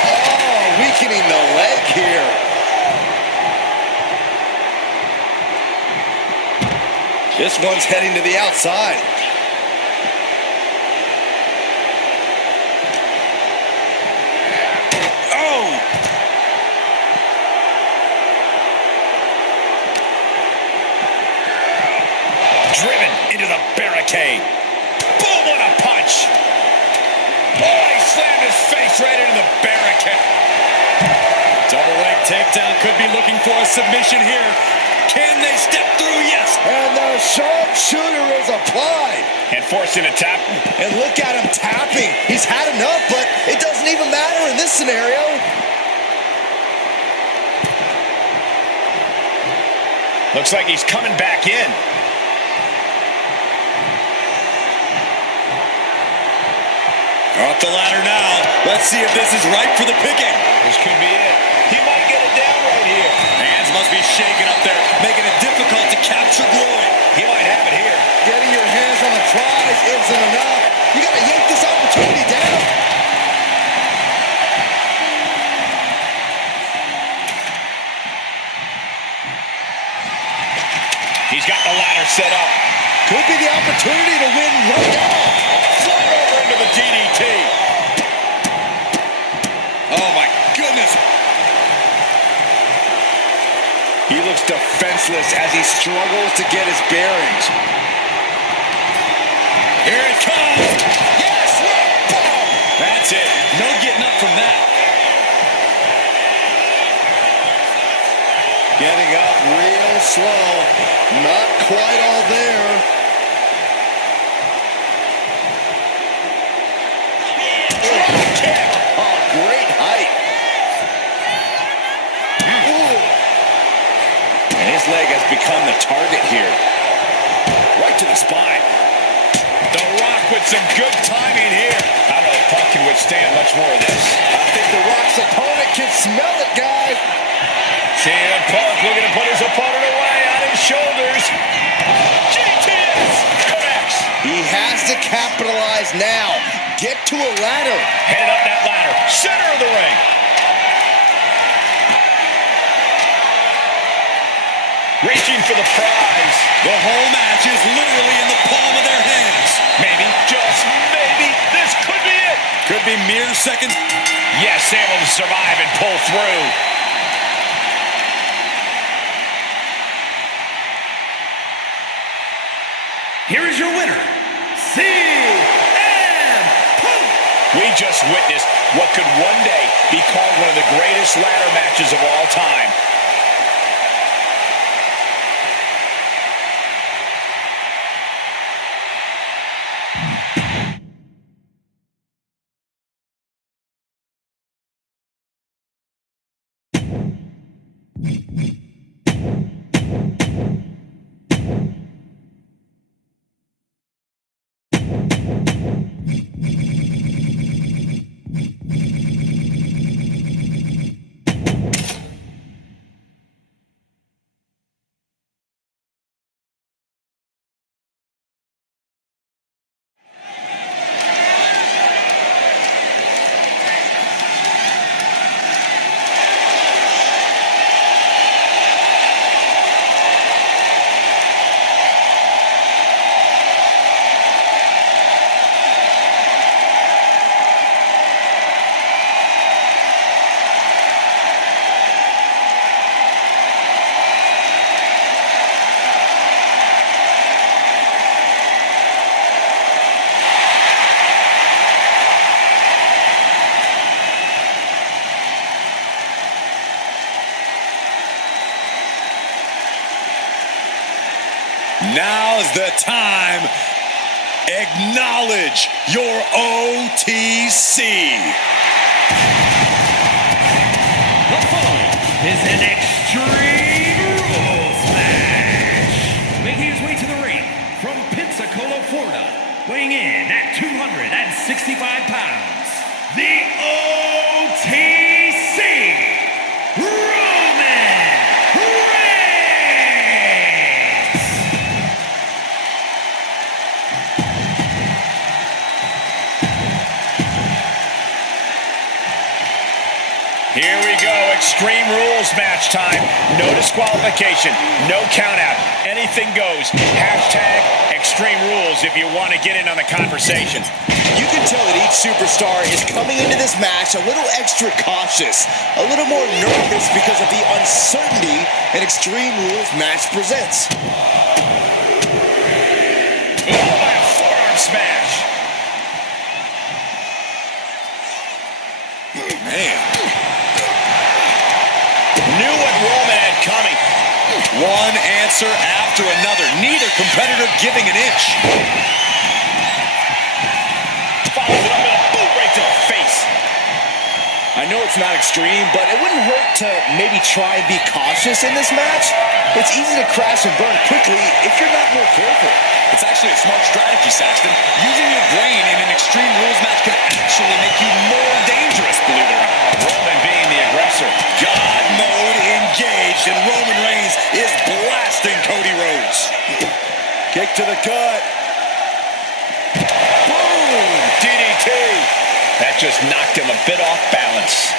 Oh, weakening the leg here. This one's heading to the outside. Oh! Driven into the barricade. Boom, what a punch. Oh, he slammed his face right into the barricade. Double leg takedown, could be looking for a submission here. Can they step through? Yes. And the sharpshooter is applied. And forcing a tap. And look at him tapping. He's had enough, but it doesn't even matter in this scenario. Looks like he's coming back in. Off the ladder now. Let's see if this is ripe for the picking. This could be it. He might get it down right here. Hands must be shaking up there, making it difficult to capture glory. He might have it here. Getting your hands on the prize isn't enough. You got to yank this opportunity down. He's got the ladder set up. Could be the opportunity to win right now. Fly over into the DDT. Oh my goodness. He looks defenseless as he struggles to get his bearings. Here it comes. Yes, rock bottom. That's it. No getting up from that. Getting up real slow. Not quite all there. Drop kick. Oh, great height. Ooh. And his leg has become the target here. Right to the spine. The Rock with some good timing here. I don't know if Punk can withstand much more of this. I think the Rock's opponent can smell it, guys. CM Punk looking to put his opponent away on his shoulders. GTS connects. He has to capitalize now. Get to a ladder. Headed up that ladder. Center of the ring. Reaching for the prize. The whole match is literally in the palm of their hands. Maybe, just maybe, this could be it. Could be mere seconds. Yes, able to survive and pull through. Here is your winner, CM Punk. We just witnessed what could one day be called one of the greatest ladder matches of all time. Now's the time. Acknowledge your OTC. The following is an Extreme Rules match. Making his way to the ring from Pensacola, Florida, weighing in at 265 pounds, the OTC, Roman Reigns. Here we go, Extreme Rules match time. No disqualification, no count out. Anything goes. Hashtag Extreme Rules if you want to get in on the conversation. You can tell that each superstar is coming into this match a little extra cautious, a little more nervous because of the uncertainty an Extreme Rules match presents. Oh, a forearm smash. Man. Knew what Roman had coming. One answer after another. Neither competitor giving an inch. Follows it up with a boot right to the face. I know it's not extreme, but it wouldn't hurt to maybe try and be cautious in this match. It's easy to crash and burn quickly if you're not more careful. It's actually a smart strategy, Saxton. Using your brain in an Extreme Rules match can actually make you more dangerous, believe it or not. Roman being the aggressor. God mode engaged, and Roman Reigns is blasting Cody Rhodes. Kick to the gut. Boom! DDT. That just knocked him a bit off balance.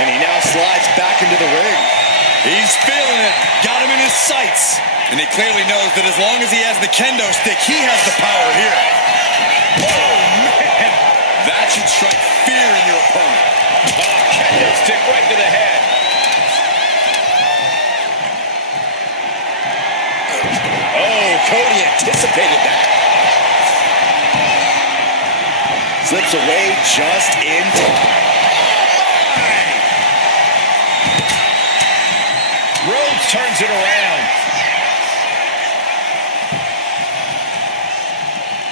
And he now slides back into the ring. He's feeling it. Got him in his sights. And he clearly knows that as long as he has the kendo stick, he has the power here. Oh, man. That should strike fear in your opponent. Oh, kendo stick right to the head. Oh, Cody anticipated that. Slips away just in time. Rhodes turns it around.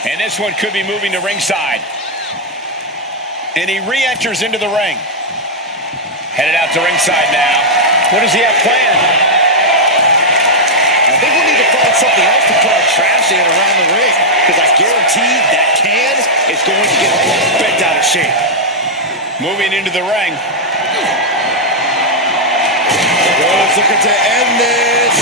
And this one could be moving to ringside. And he re-enters into the ring. Headed out to ringside now. What does he have planned? I think we need to find something else to put our trash in around the ring, because I guarantee that can is going to get bent out of shape. Moving into the ring. Rhodes looking to end this.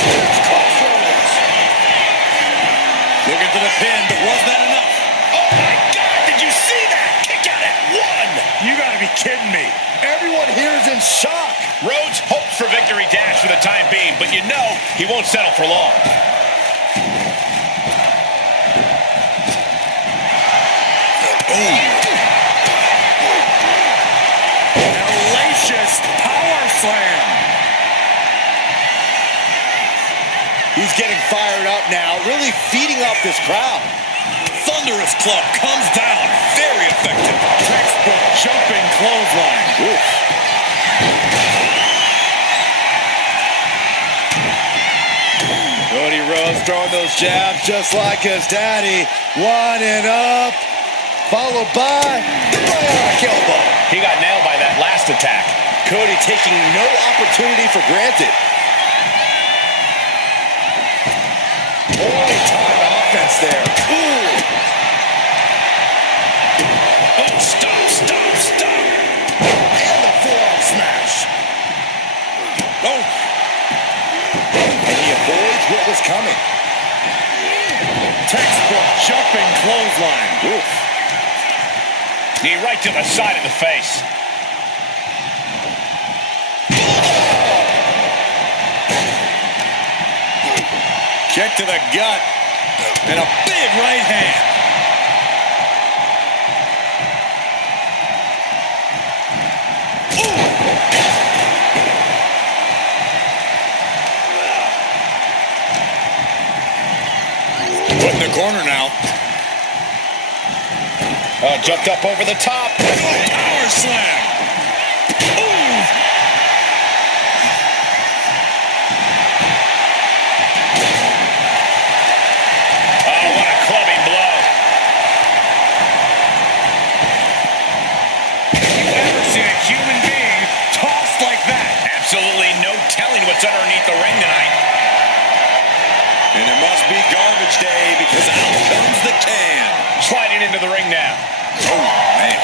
Looking for the pin, but was that enough? Oh my God, did you see that? Kick out at one. You gotta be kidding me. Everyone here is in shock. Rhodes hoped for victory dash for the time being, but you know he won't settle for long. Hellacious power slam. He's getting fired up now, really feeding off this crowd. Thunderous club comes down. Very effective. Textbook jumping clothesline. Oof. Cody Rhodes throwing those jabs just like his daddy. Winding up, followed by the bionic elbow. He got nailed by that last attack. Cody taking no opportunity for granted. Only time offense there. Ooh. Oh, stop. And the forearm smash. Oh. And he avoids what was coming. Textbook jumping clothesline. Oof. Knee right to the side of the face. Kick to the gut. And a big right hand. Put in the corner now. Jumped up over the top. Power slam. underneath the ring tonight. And it must be garbage day because out comes the can. Sliding into the ring now. Oh, man.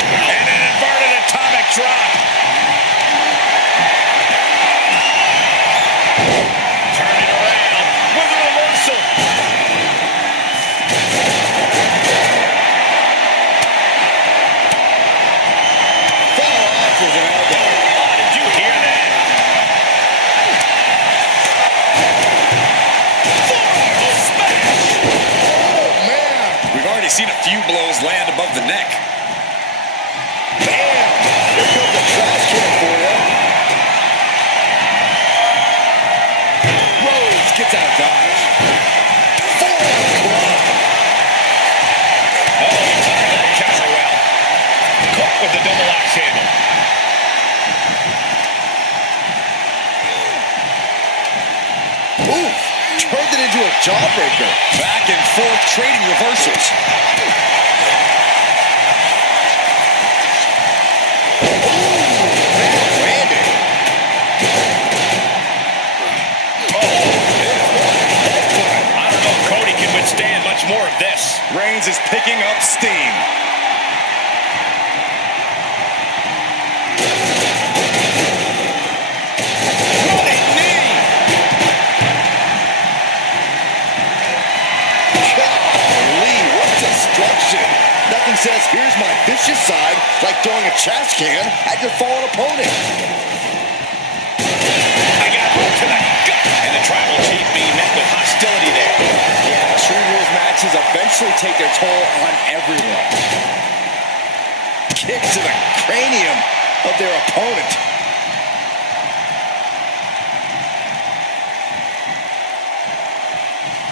And an inverted atomic drop. Turn it around with a reversal. Fell off with an elbow. Oh, did you hear that? Forearm smash. Oh, man. We've already seen a few blows land above the neck. Bam! Here comes a trash can for you. Rhodes gets out of dodge. Forearm club. Oh, he timed that counter well. Caught with the double axe handle. Oof! Turned it into a jawbreaker. Back and forth trading reversals. Landed. I don't know if Cody can withstand much more of this. Reigns is picking up steam. Running knee. Golly, what destruction. Nothing says, here's my vicious side, like throwing a trash can at your fallen opponent. I got hooked to the gut. And the tribal chief being met with hostility there. Yeah, True Rules matches eventually take their toll on everyone. Kick to the cranium of their opponent.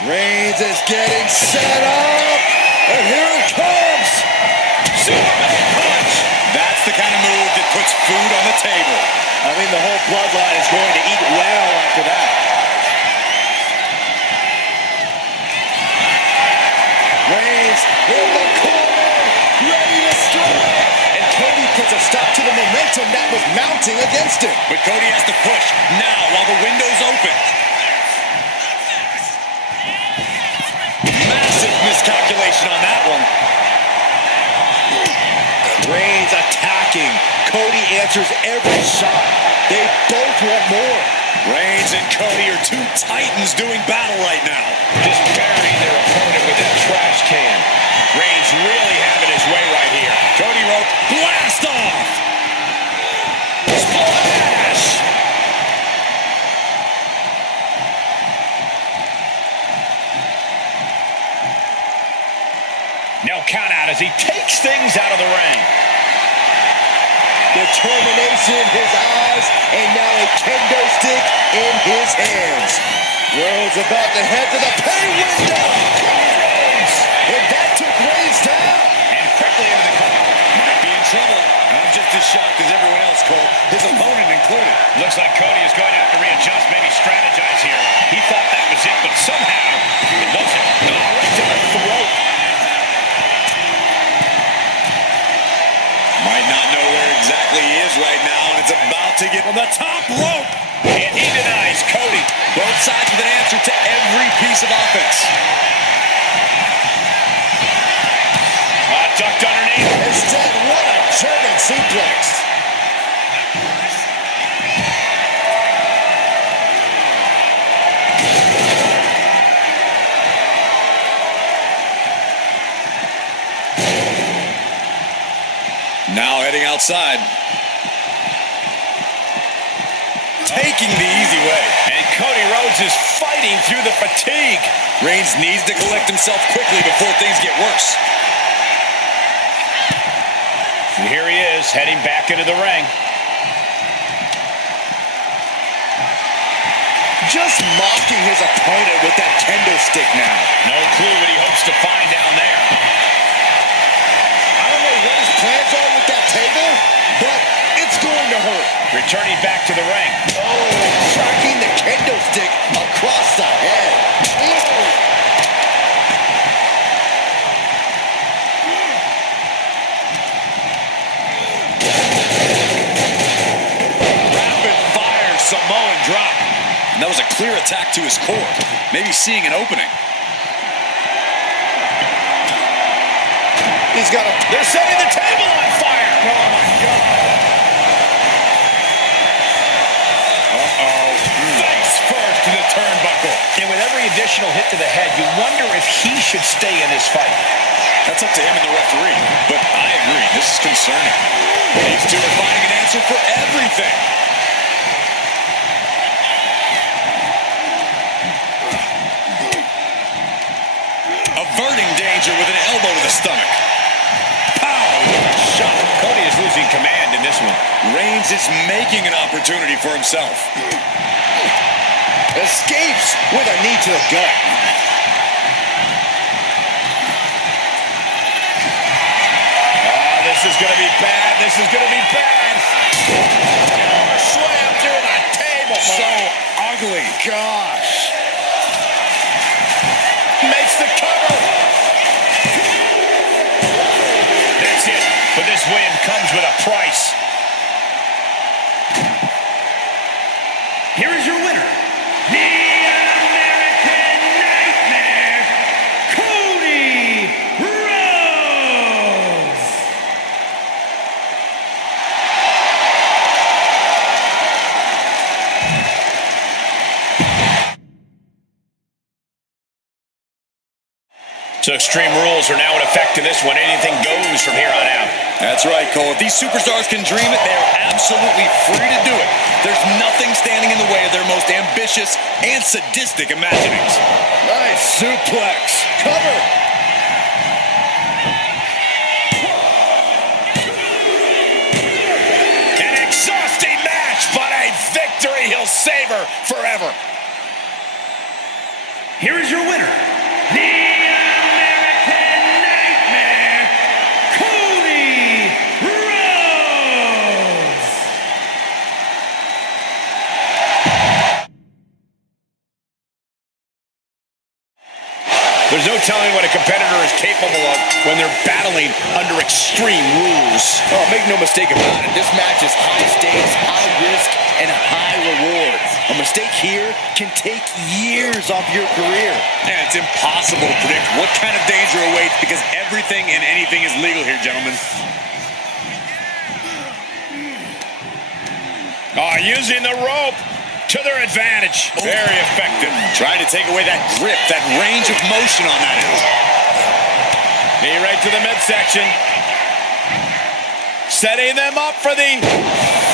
Reigns is getting set up, and here it comes. Superman punch. That's the kind of move that puts food on the table. I mean, the whole bloodline is going to eat well after that. Reigns in the corner, ready to strike. And Cody puts a stop to the momentum that was mounting against him. But Cody has to push now while the window's open. Massive miscalculation on that one. Reigns attacking. Cody answers every shot. They both want more. Reigns and Cody are two titans doing battle right now. Just burying their opponent with that trash can. Reigns really having his way right here. Cody wrote, blast off! Splash! No count out as he takes things out of the ring. Determination in his eyes, and now a kendo stick in his hands. Rhodes about to head to the pay window. And that took Reigns down. And quickly into the cover. Might be in trouble. I'm just as shocked as everyone else, Cole. His opponent included. Looks like Cody is going to have to readjust, maybe strategize here. He thought that was it, but somehow it wasn't. No, right to the throat. Might not know where exactly he is right now, and it's about to get on the top rope. And he denies Cody. Both sides with an answer to every piece of offense. Ducked underneath. Instead, what a German suplex. Now heading outside. Taking the easy way. And Cody Rhodes is fighting through the fatigue. Reigns needs to collect himself quickly before things get worse. And here he is, heading back into the ring. Just mocking his opponent with that kendo stick now. No clue what he hopes to find down there. I don't know what his plans are with that table, but it's going to hurt. Returning back to the ring. Oh, tracking the kendo stick across the head. Oh. Rapid And that was a clear attack to his core. Maybe seeing an opening. He's got a... They're setting the table on fire. Oh, my God. Uh-oh. Face first to the turnbuckle. And with every additional hit to the head, you wonder if he should stay in this fight. That's up to him and the referee. But I agree, this is concerning. These two are finding an answer for everything. Averting danger with an elbow to the stomach. Pow! Shot. Cody is losing command in this one. Reigns is making an opportunity for himself. Escapes with a knee to the gut. This is going to be bad. This is going to be bad. Slam through the table. So ugly. Gosh. Makes the cover. That's it. But this win comes with a price. Here is your winner, the American Nightmare, Cody Rhodes. So Extreme Rules are now in effect in this one. Anything goes from here on out. That's right, Cole. If these superstars can dream it, they are absolutely free to do it. There's nothing standing in the way of their most ambitious and sadistic imaginings. Nice suplex. Cover. An exhausting match, but a victory he'll savor forever. Here is your winner, the American Nightmare, Cody Rhodes. There's no telling what a competitor is capable of when they're battling under Extreme Rules. Oh, make no mistake about it. This match is high stakes, high risk, and high reward. A mistake here can take years off your career. And it's impossible to predict what kind of danger awaits because everything and anything is legal here, gentlemen. Using the rope to their advantage. Very effective. Trying to take away that grip, that range of motion on that end. Knee right to the midsection. Setting them up for the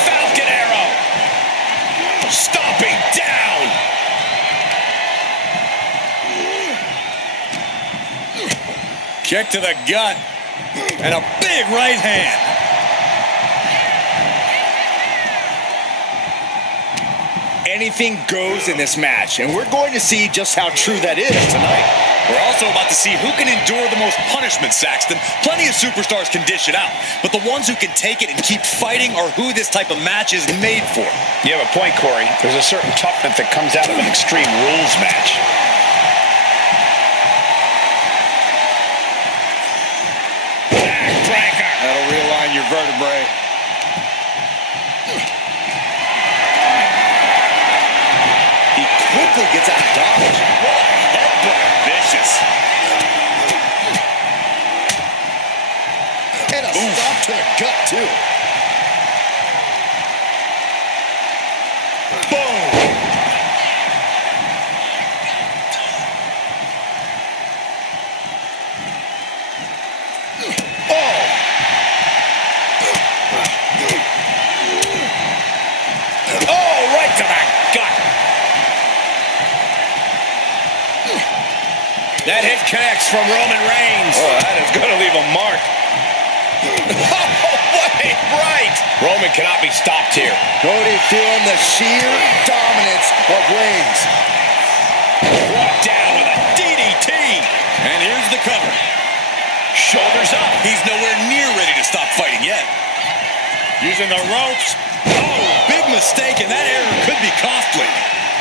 Falcon Arrow. Stomping down. Kick to the gut. And a big right hand. Anything goes in this match, and we're going to see just how true that is tonight. We're also about to see who can endure the most punishment, Saxton. Plenty of superstars can dish it out, but the ones who can take it and keep fighting are who this type of match is made for. You have a point, Corey. There's a certain toughness that comes out of an Extreme Rules match. Backbreaker. That'll realign your vertebrae. He quickly gets out of dodge. What a headbutt. Vicious. And a stop to the gut, too. Boom. Oh, right to the gut. That hit connects from Roman Reigns. Oh, that is going to leave a mark. Wait, right. Roman cannot be stopped here. Cody feeling the sheer dominance of Reigns. Walk down with a DDT. And here's the cover. Shoulders up. He's nowhere near ready to stop fighting yet. Using the ropes. Oh, big mistake, and that error could be costly.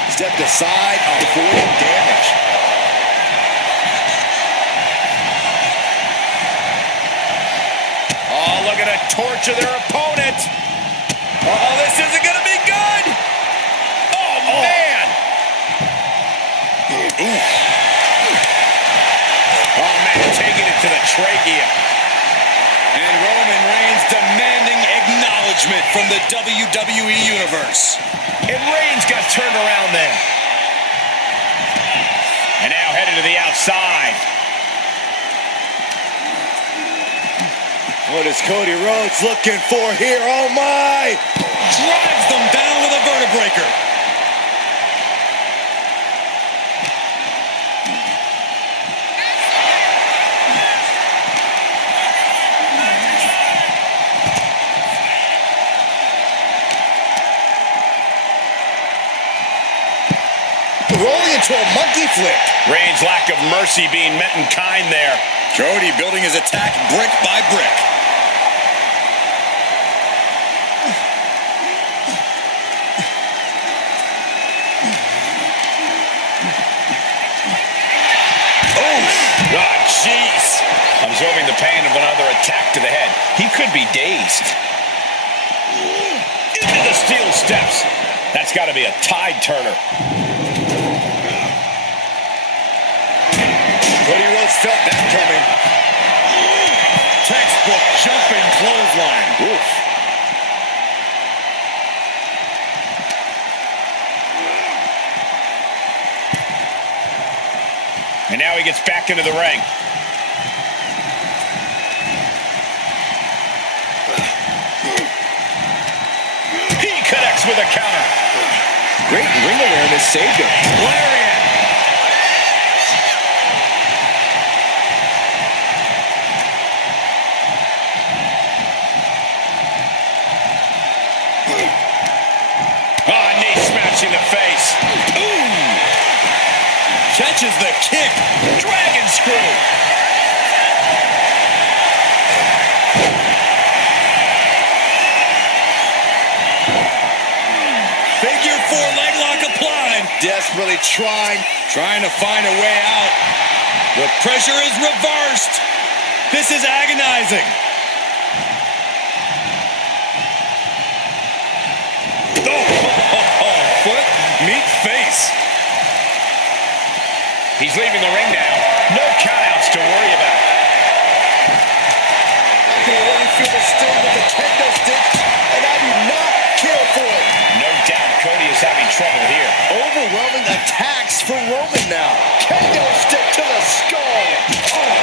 Stepped aside, avoiding damage. Oh, look at it torture their opponent. Oh, this isn't going to be good. Oh, man. from the WWE Universe. And Reigns got turned around there. And now headed to the outside. What is Cody Rhodes looking for here? Oh, my! Drives them down with a vertebreaker. Rolling into a monkey flip. Reigns' lack of mercy being met in kind there. Cody building his attack brick by brick. God, jeez. Absorbing the pain of another attack to the head. He could be dazed. Into the steel steps. That's got to be a tide turner. Cody Rhodes felt that coming. Textbook jumping clothesline. Oof. And now he gets back into the ring. He connects with a counter. Great ring awareness saved him. Lariat. Knee smash in the face. Ooh! Catches the kick. Dragon screw. Figure four leg lock applied. Desperately trying to find a way out. The pressure is reversed. This is agonizing. Foot meet face. He's leaving the ring now. No countouts to worry about. I can already feel the sting with the kendo stick, and I do not care for it. No doubt Cody is having trouble here. Overwhelming attacks for Roman now. Kendo stick to the skull. Oh.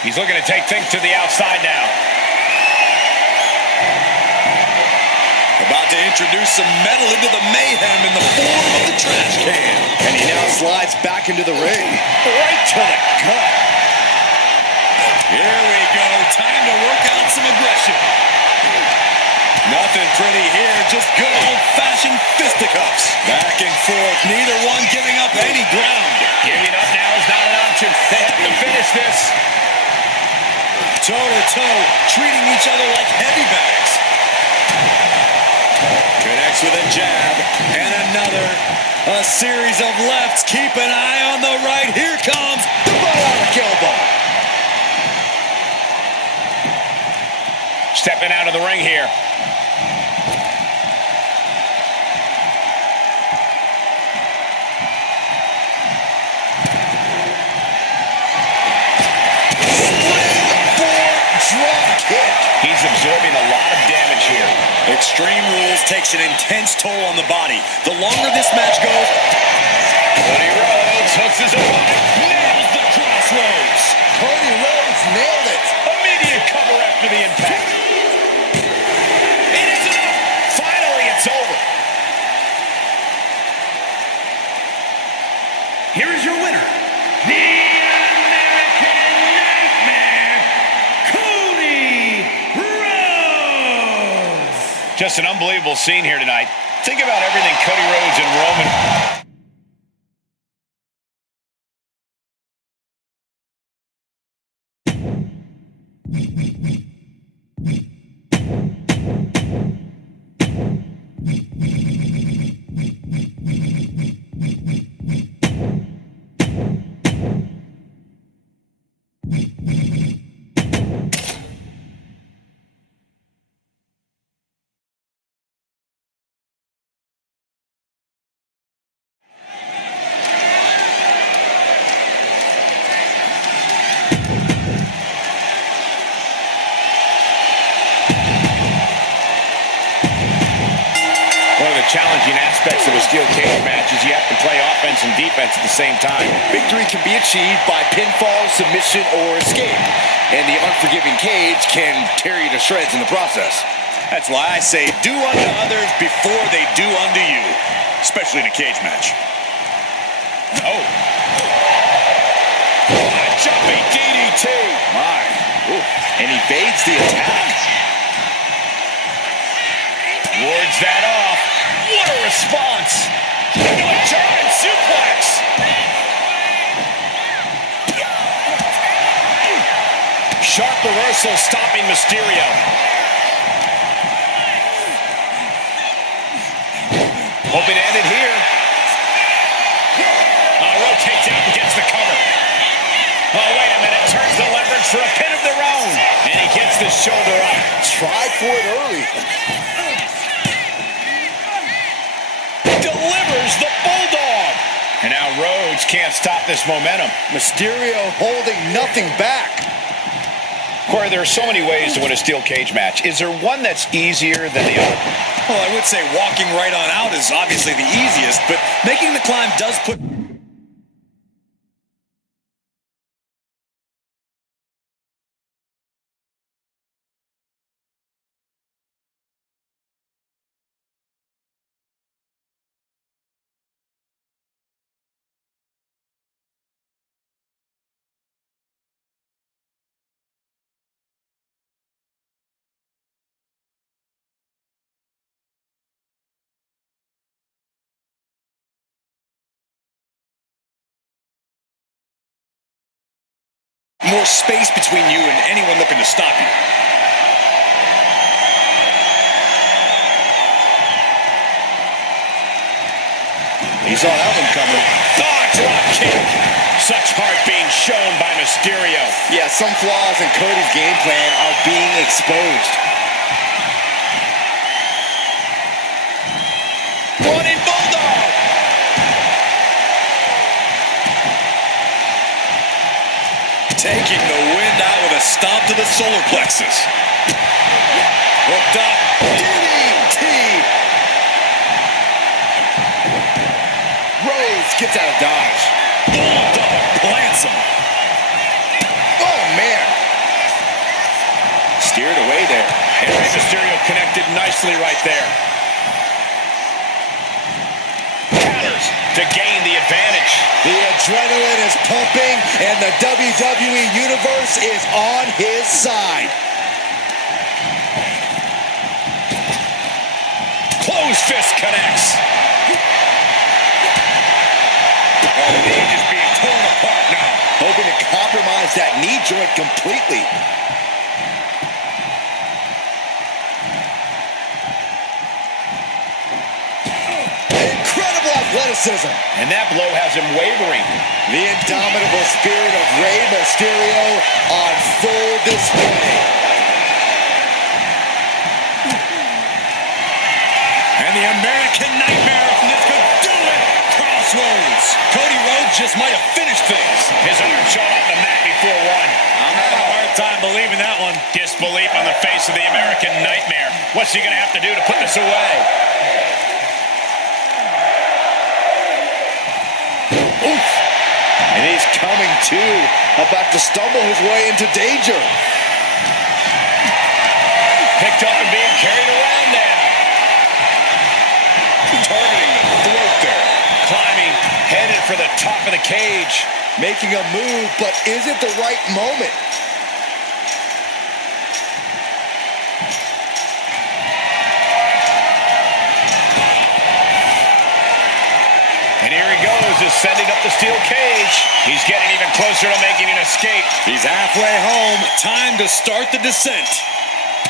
He's looking to take things to the outside now. About to introduce some metal into the mayhem in the form of the trash can. And he now slides back into the ring. Right to the gut. Here we go. Time to work out some aggression. Nothing pretty here. Just good old-fashioned fisticuffs. Back and forth. Neither one giving up any ground. Giving up now is not an option. They have to finish this. Toe-to-toe. Treating each other like heavy bags. Connects with a jab and another. A series of lefts. Keep an eye on the right. Here comes The bionic elbow. Stepping out of the ring here. Drop kick. He's absorbing a lot of damage here. Extreme Rules takes an intense toll on the body. The longer this match goes, Cody Rhodes hooks his opponent, nails the crossroads. Cody Rhodes nailed it. Immediate cover after the impact. It is enough. Finally, it's over. Here is your winner, the American Nightmare, Cody Rhodes. Just an unbelievable scene here tonight. Think about everything Cody Rhodes and Roman... challenging aspects of a steel cage match is you have to play offense and defense at the same time. Victory can be achieved by pinfall, submission, or escape. And the unforgiving cage can tear you to shreds in the process. That's why I say do unto others before they do unto you, especially in a cage match. Oh. A jumping DDT. My. Ooh. And evades the attack. Wards that off. What a response. Into a German suplex. Sharp reversal stopping Mysterio. Hoping to end it here. Rotates out and gets the cover. Oh, wait a minute. Turns the leverage for a pin of their own. And he gets the shoulder up. Tried for it early. Delivers the Bulldog. And now Rhodes can't stop this momentum. Mysterio holding nothing back. Corey, there are so many ways to win a steel cage match. Is there one that's easier than the other? Well, I would say walking right on out is obviously the easiest, but making the climb does put... more space between you and anyone looking to stop you. He saw that one coming. Drop kick. Such heart being shown by Mysterio. Yeah, some flaws in Cody's game plan are being exposed. Running Bulldog. Taking the wind out with a stomp to the solar plexus. Hooked up. DDT. Rhodes gets out of dodge. Bulldog plants him. Oh, man. Steered away there. And Rey Mysterio connected nicely right there. Counters to gain the advantage. The adrenaline is pumping, and the WWE Universe is on his side. Closed fist connects. Oh, the knee just being torn apart now. Hoping to compromise that knee joint completely. Incredible athleticism. And that blow has him wavering. The indomitable spirit of Rey Mysterio on full display. And the American Nightmare, this could do it. Crossroads. Cody Rhodes just might have finished things. His arm shot off the mat before one. I'm having a hard time believing that one. Disbelief on the face of the American Nightmare. What's he going to have to do to put this away? Oof. And he's coming to, about to stumble his way into danger. Picked up and being carried around now. Targeting the throat there. Climbing, headed for the top of the cage. Making a move, but is it the right moment? And here he goes, ascending up the steel cage. He's getting even closer to making an escape. He's halfway home. Time to start the descent.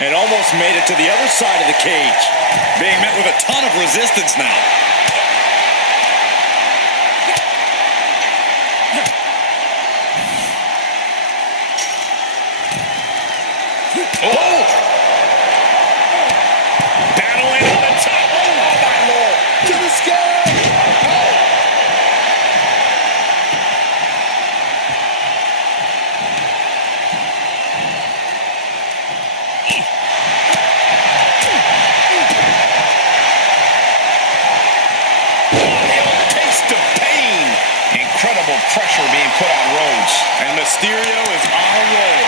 And almost made it to the other side of the cage. Being met with a ton of resistance now. Oh! Battling on the top. Oh, my Lord. To the sky. Mysterio is on a roll.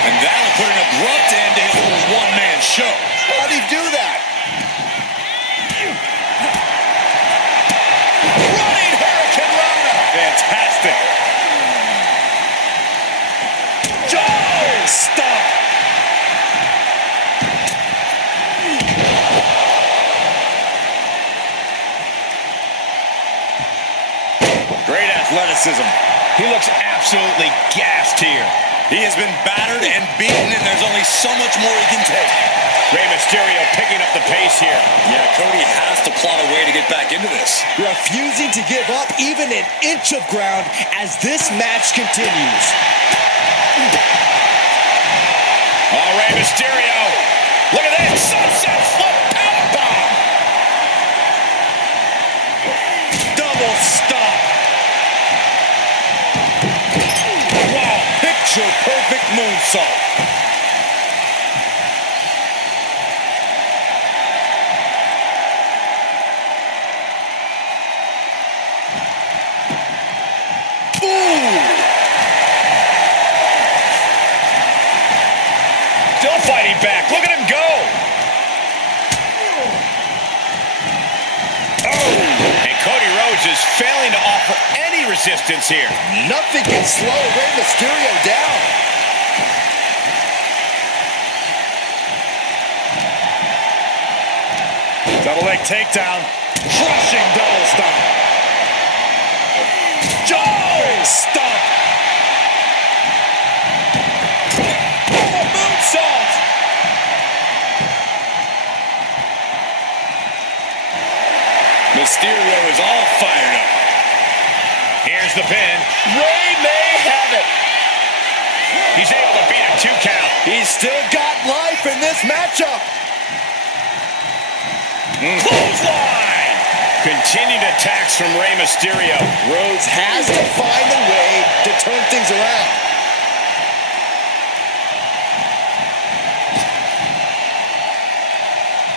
And that'll put an abrupt end to his little one-man show. How'd he do that? Running Hurricane Rana. Fantastic. Joe stop. Great athleticism. He looks absolutely gassed here. He has been battered and beaten, and there's only so much more he can take. Rey Mysterio picking up the pace here. Yeah, Cody has to plot a way to get back into this. Refusing to give up even an inch of ground as this match continues. Oh, Rey Mysterio. Look at this. Sunset flip powerbomb. Double stop. Wow, picture-perfect moonsault. Still fighting back. Look at him go. Oh, and Cody Rhodes is failing to offer any resistance here. Nothing can slow Rey Mysterio down. Double leg takedown. Crushing double stomp. Joe stop. Oh, moonsault. Mysterio is all fired up. Here's the pin. Rey may have it. He's able to beat a 2 count. He's still got life in this matchup. Clothesline. Continued attacks from Rey Mysterio. Rhodes has to find a way to turn things around.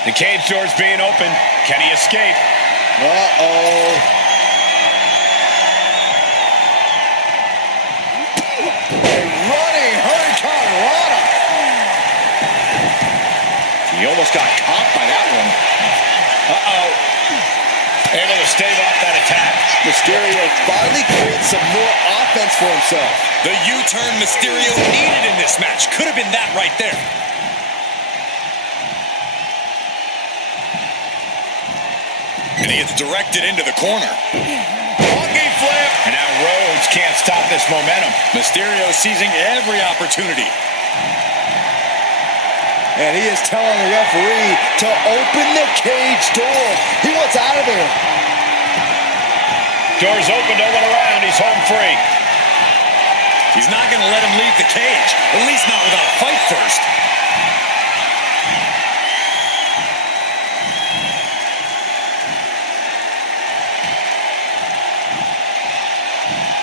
The cage door's being opened. Can he escape? Uh-oh. A running Hurricane Rana. He almost got caught by that one. Uh-oh. Able to stave off that attack. Mysterio finally creates some more offense for himself. The U-turn Mysterio needed in this match. Could have been that right there. And he gets directed into the corner. Monkey flip. And now Rhodes can't stop this momentum. Mysterio seizing every opportunity. And he is telling the referee to open the cage door. He wants out of there. Door's open, no one around. He's home free. He's not going to let him leave the cage. At least not without a fight first.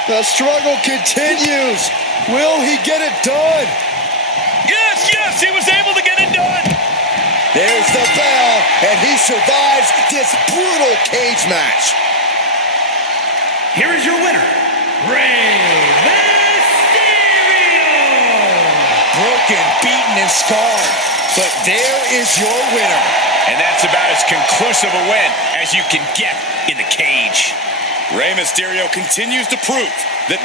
The struggle continues. Will he get it done? Yes, he was able to get it done. There's the bell, and he survives this brutal cage match. Here is your winner, Rey Mysterio. Broken, beaten, and scarred. But there is your winner. And that's about as conclusive a win as you can get in the cage. Rey Mysterio continues to prove that...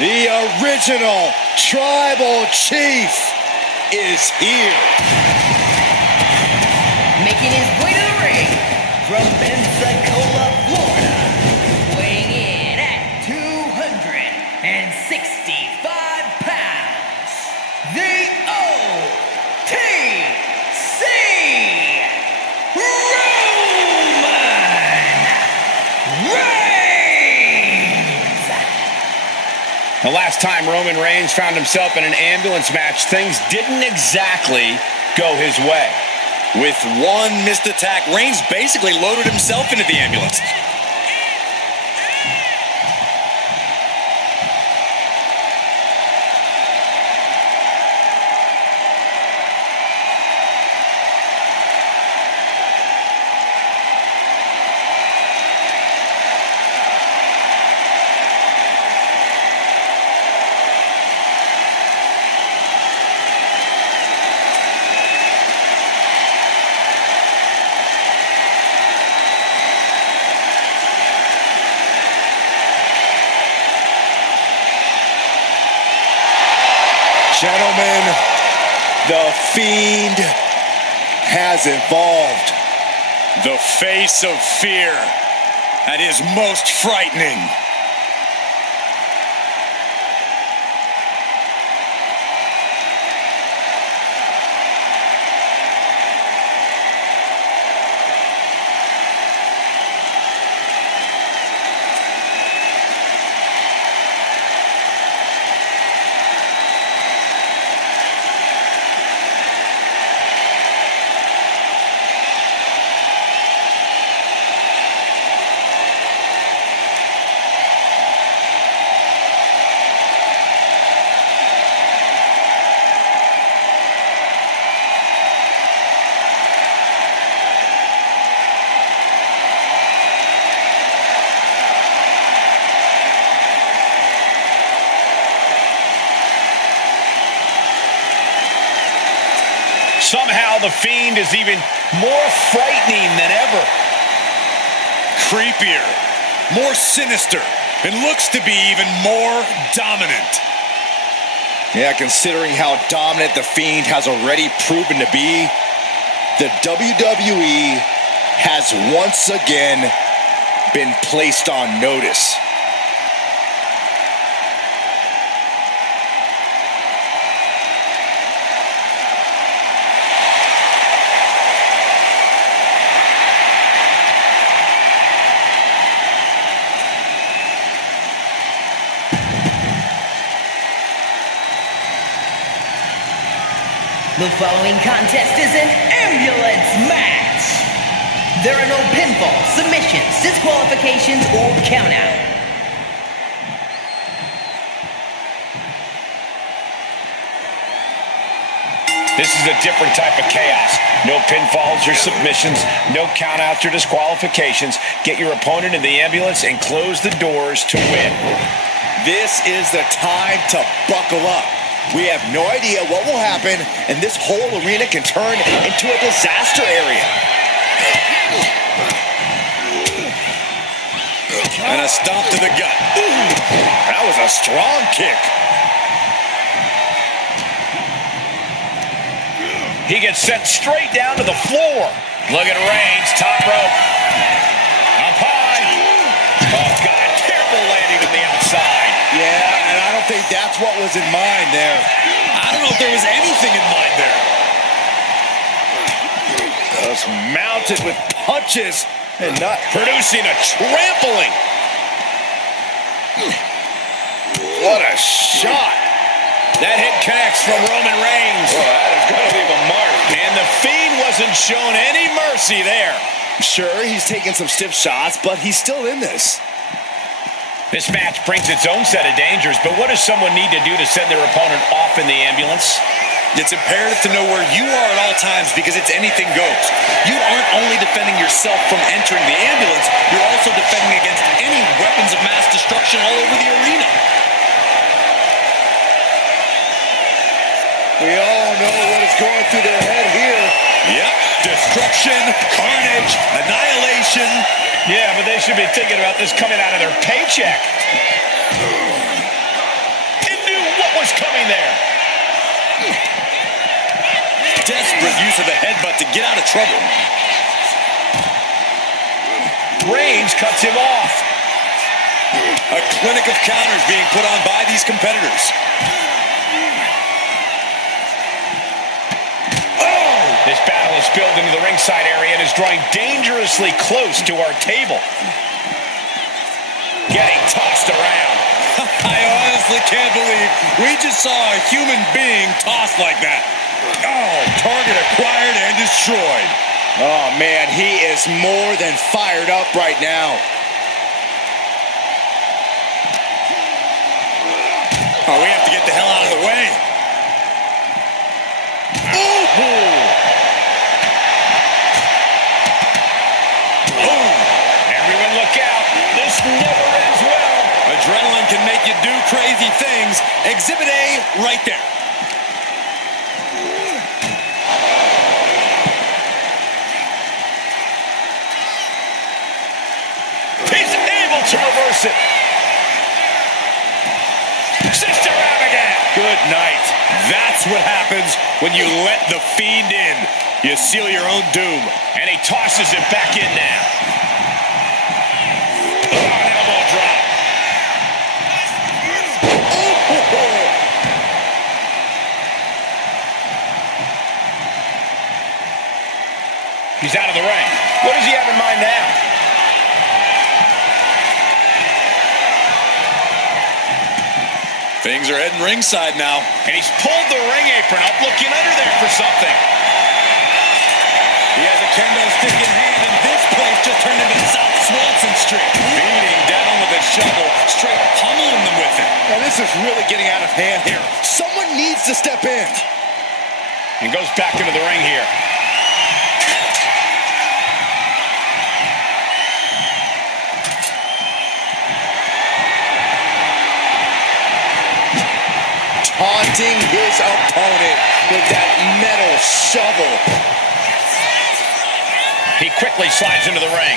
The original tribal chief is here. Making his way to the ring from Pensacola, Florida, weighing in at 265 pounds, the OTC Roman Reigns! The last time Roman Reigns found himself in an ambulance match, things didn't exactly go his way. With one missed attack, Reigns basically loaded himself into the ambulance. Gentlemen, the Fiend has evolved. The face of fear at his most frightening. Somehow the Fiend is even more frightening than ever. Creepier, more sinister, and looks to be even more dominant. Yeah, considering how dominant the Fiend has already proven to be, the WWE has once again been placed on notice. The following contest is an ambulance match. There are no pinfalls, submissions, disqualifications, or countout. This is a different type of chaos. No pinfalls or submissions, no countouts or disqualifications. Get your opponent in the ambulance and close the doors to win. This is the time to buckle up. We have no idea what will happen, and this whole arena can turn into a disaster area. And a stomp to the gut. Ooh, that was a strong kick. He gets sent straight down to the floor. Look at Reigns, top rope. Up high. Oh, God, careful landing on the outside. Yeah, and I don't think that's what was in mind there. I don't know if there was anything in mind there. Just mounted with punches and not Producing a trampling. what a shot. That hit connects from Roman Reigns. Oh, that is going to leave a mark. And the Fiend wasn't shown any mercy there. Sure, he's taking some stiff shots, but he's still in this. This match brings its own set of dangers, but what does someone need to do to send their opponent off in the ambulance? It's imperative to know where you are at all times because it's anything goes. You aren't only defending yourself from entering the ambulance, you're also defending against any weapons of mass destruction all over the arena. We all know what is going through their head here. Yep, destruction, carnage, annihilation. Yeah, but they should be thinking about this coming out of their paycheck. was coming there. Desperate use of the headbutt to get out of trouble. Reigns cuts him off. A clinic of counters being put on by these competitors. This battle is spilled into the ringside area and is drawing dangerously close to our table. Getting tossed around. I honestly can't believe we just saw a human being tossed like that. Oh, target acquired and destroyed. Oh, man, he is more than fired up right now. Oh, we have to get the hell out of the way. Everyone look out. This never ends well. Adrenaline can make you do crazy things. Exhibit A right there. He's able to reverse it. Sister Abigail. Good night. That's what happens when you let the Fiend in. You seal your own doom. And he tosses it back in now. An elbow drop. He's out of the ring. What does he have in mind now? Things are heading ringside now. And he's pulled the ring apron up, looking under there for something. He has a kendo stick in hand, and this place just turned into South Swanson Street. Beating down with a shovel, straight pummeling them with it. Now, this is really getting out of hand here. Someone needs to step in. And goes back into the ring here. Taunting his opponent with that metal shovel. He quickly slides into the ring.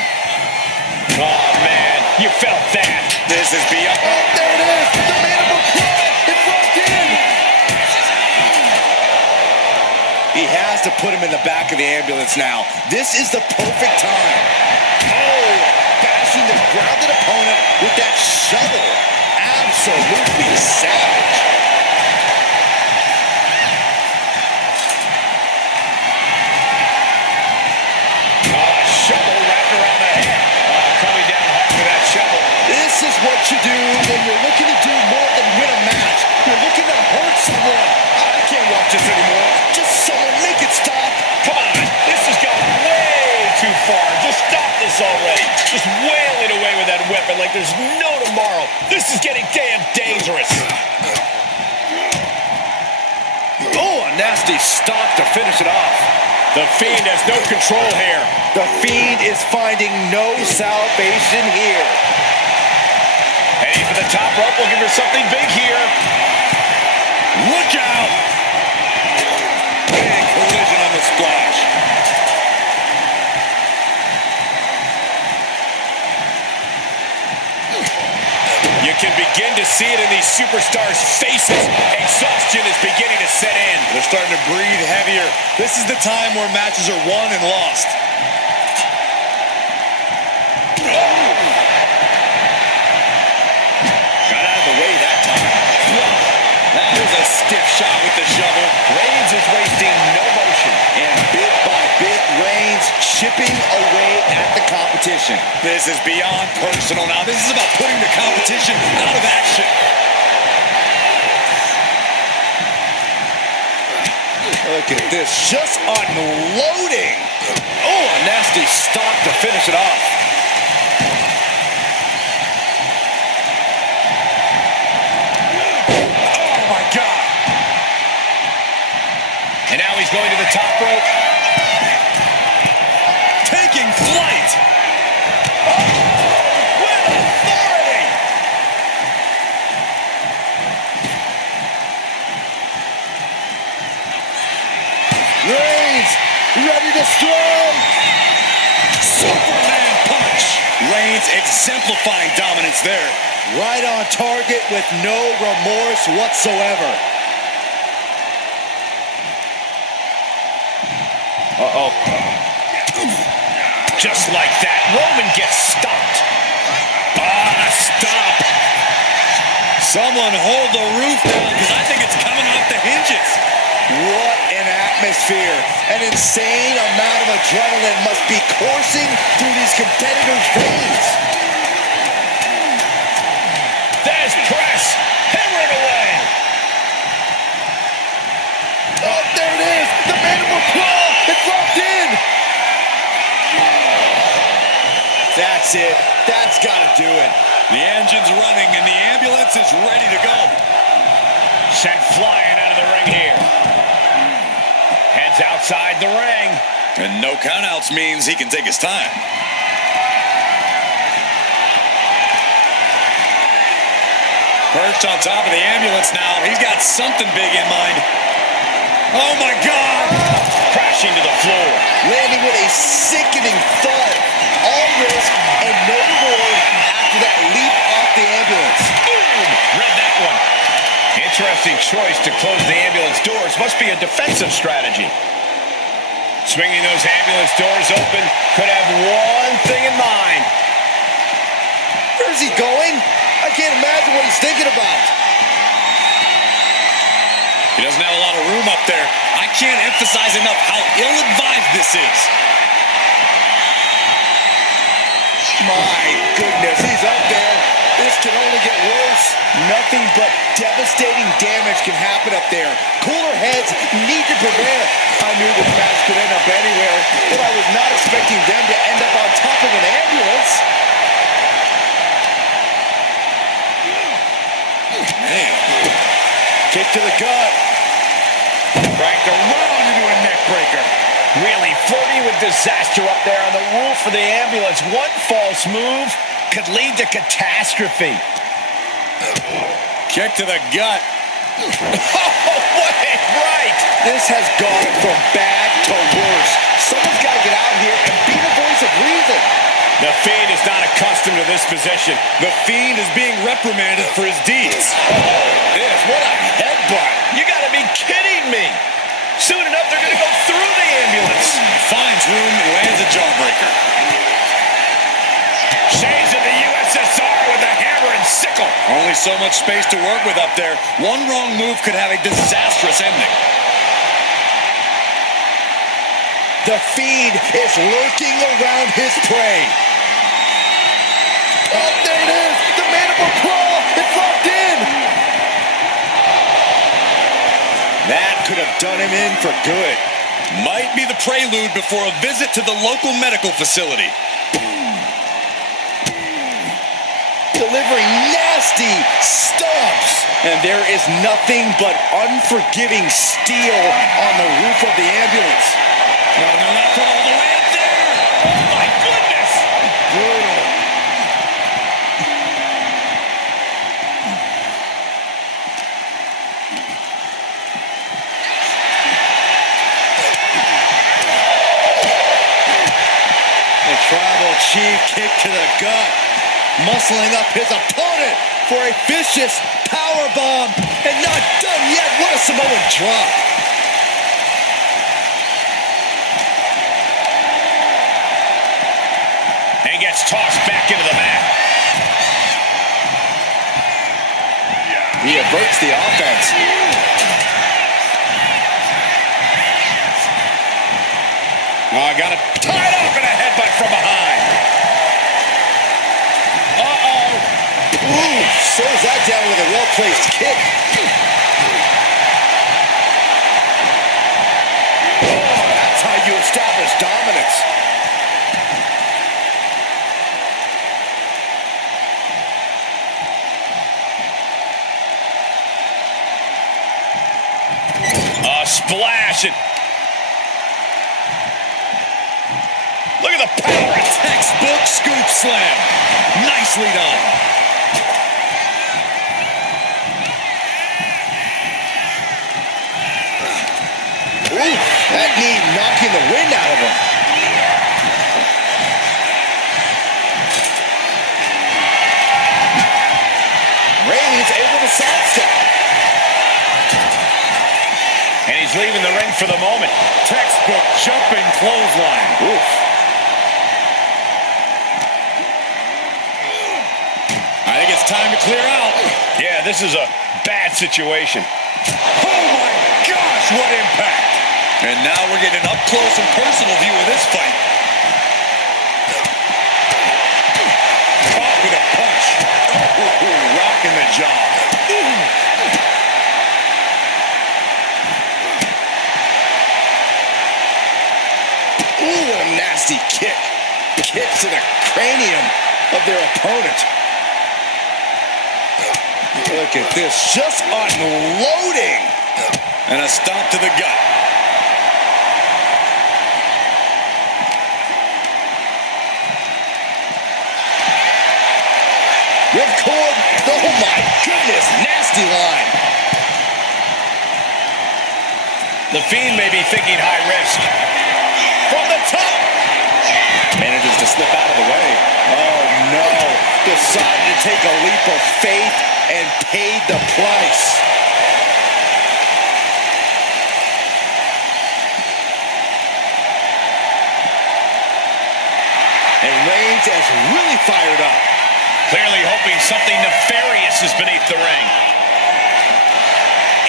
Oh, man, you felt that. This is beyond. Oh, there it is. The mandible claw. It's locked in. He has to put him in the back of the ambulance now. This is the perfect time. Oh, bashing the grounded opponent with that shovel. Absolutely savage. Shovel wrapped around the head. Coming down hard with that shovel. This is what you do when you're looking to do more than win a match. You're looking to hurt someone. I can't watch this anymore. Just someone make it stop. Come on. This has gone way too far. Just stop this already. Just wailing away with that weapon like there's no tomorrow. This is getting damn dangerous. Oh, a nasty stop to finish it off. The Fiend has no control here. The Fiend is finding no salvation here. Heading for the top rope, looking for something big here. Look out! Big collision on the splash. You can begin to see it in these superstars' faces. Exhaustion is beginning to set in. They're starting to breathe heavier. This is the time where matches are won and lost. Got out of the way that time. That was a stiff shot with the shovel. Reigns is wasting no motion. And bit by bit, Reigns chipping away at the competition. This is beyond personal now. This is about putting the competition out of action. Look at this, just unloading. Oh, a nasty stop to finish it off. Oh, my God. And now he's going to the top rope. Taking flight. With authority. Reigns, ready to strike. Superman punch. Reigns exemplifying dominance there. Right on target with no remorse whatsoever. Uh-oh. Just like that, Roman gets stopped. Ah, stop. Someone hold the roof down, because I think it's coming off the hinges. What an atmosphere. An insane amount of adrenaline must be coursing through these competitors' veins. There's press. Hammer it away. Oh, there it is. The mandible claw. It's locked in. That's it. That's got to do it. The engine's running and the ambulance is ready to go. Sent flying out of the ring here. Heads outside the ring. And no countouts means he can take his time. Perched on top of the ambulance now. He's got something big in mind. Oh my God! Crashing to the floor. Landing with a sickening thud. All risk and no reward after that leap off the ambulance. Boom! Read that one. Interesting choice to close the ambulance doors. Must be a defensive strategy. Swinging those ambulance doors open could have one thing in mind. Where's he going? I can't imagine what he's thinking about. He doesn't have a lot of room up there. I can't emphasize enough how ill-advised this is. My goodness, he's up there. This can only get worse. Nothing but devastating damage can happen up there. Cooler heads need to prevail. I knew this match could end up anywhere, but I was not expecting them to end up on top of an ambulance. Man. Kick to the gut. Cranked around into a neck breaker. Really flirting with disaster up there on the roof of the ambulance. One false move could lead to catastrophe. Kick to the gut. Oh, wait, right. This has gone from bad to worse. Someone's got to get out here and be the voice of reason. The Fiend is not accustomed to this position. The Fiend is being reprimanded for his deeds. What a headbutt. You gotta be kidding me. Soon enough, they're gonna go through the ambulance. Finds room, lands a jawbreaker. Shades of the USSR with a hammer and sickle. Only so much space to work with up there. One wrong move could have a disastrous ending. The Fiend is lurking around his prey. Oh, there it is. The mandible claw. It's locked in. That could have done him in for good. Might be the prelude before a visit to the local medical facility. Delivering nasty stomps. And there is nothing but unforgiving steel on the roof of the ambulance. No, not from all the way up there. Oh, my goodness. Brutal. The tribal chief kick to the gut, muscling up his opponent for a vicious powerbomb, and not done yet. What a Samoan drop. And gets tossed back into the mat. He averts the offense. Oh, got it tied off in a headbutt from behind. Uh-oh. Ooh, slows that down with a well-placed kick. Oh, that's how you establish dominance. A splash. Look at the power. A textbook scoop slam. Nicely done. Ooh, that knee knocking the wind out of him. sidestep. And he's leaving the ring for the moment. Textbook jumping clothesline. Oof. I think it's time to clear out. Yeah, this is a bad situation. Oh my gosh, what impact. And now we're getting an up-close and personal view of this fight. Caught with a punch. Rocking the jaw. Ooh, what a nasty kick. Kick to the cranium of their opponent. Look at this, just unloading. And a stomp to the gut. Ripcord, oh my goodness, nasty line. The Fiend may be thinking high risk. From the top. Manages to slip out of the way. Oh no, decided to take a leap of faith and paid the price. And Reigns is really fired up. Clearly hoping something nefarious is beneath the ring.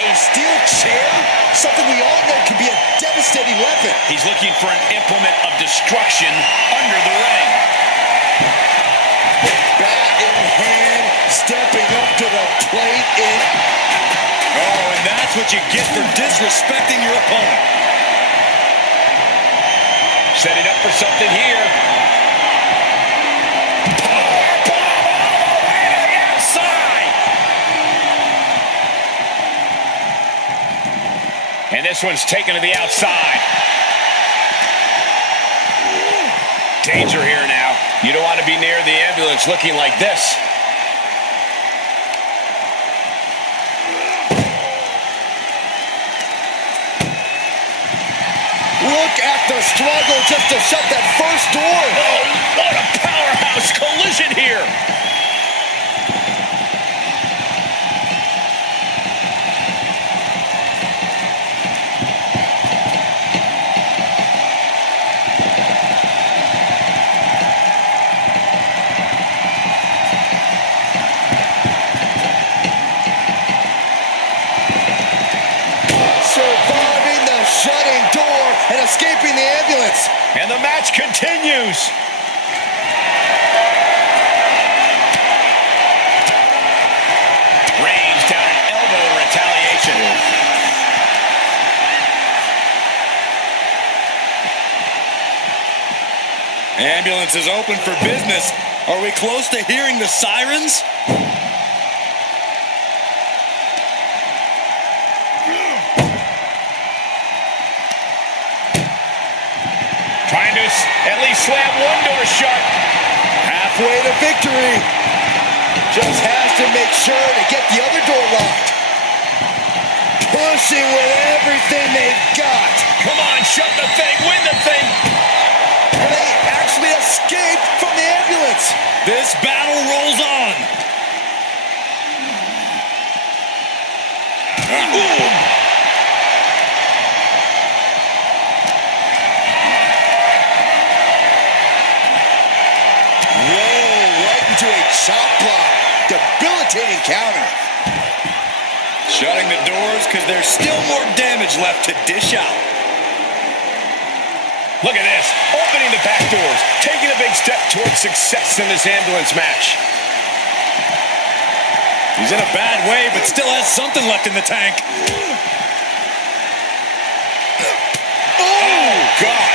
A steel chair? Something we all know can be a devastating weapon. He's looking for an implement of destruction under the ring. Bat in hand, stepping up to the plate in. Oh, and that's what you get for disrespecting your opponent. Setting up for something here. And this one's taken to the outside. Danger here now. You don't want to be near the ambulance looking like this. Look at the struggle just to shut that first door. Oh, what a powerhouse collision here. Surviving the shutting door and escaping the ambulance. And the match continues. Reigns down an elbow in retaliation. Ambulance is open for business. Are we close to hearing the sirens? Trying to at least slam one door shut. Halfway to victory. Just has to make sure to get the other door locked. Pushing with everything they've got. Come on, shut the thing, win the thing. And they actually escaped from the ambulance. This battle rolls on. Right into a chop block. Debilitating counter. Shutting the doors because there's still more damage left to dish out. Look at this, opening the back doors, taking a big step towards success in this ambulance match. He's in a bad way, but still has something left in the tank. Oh, God.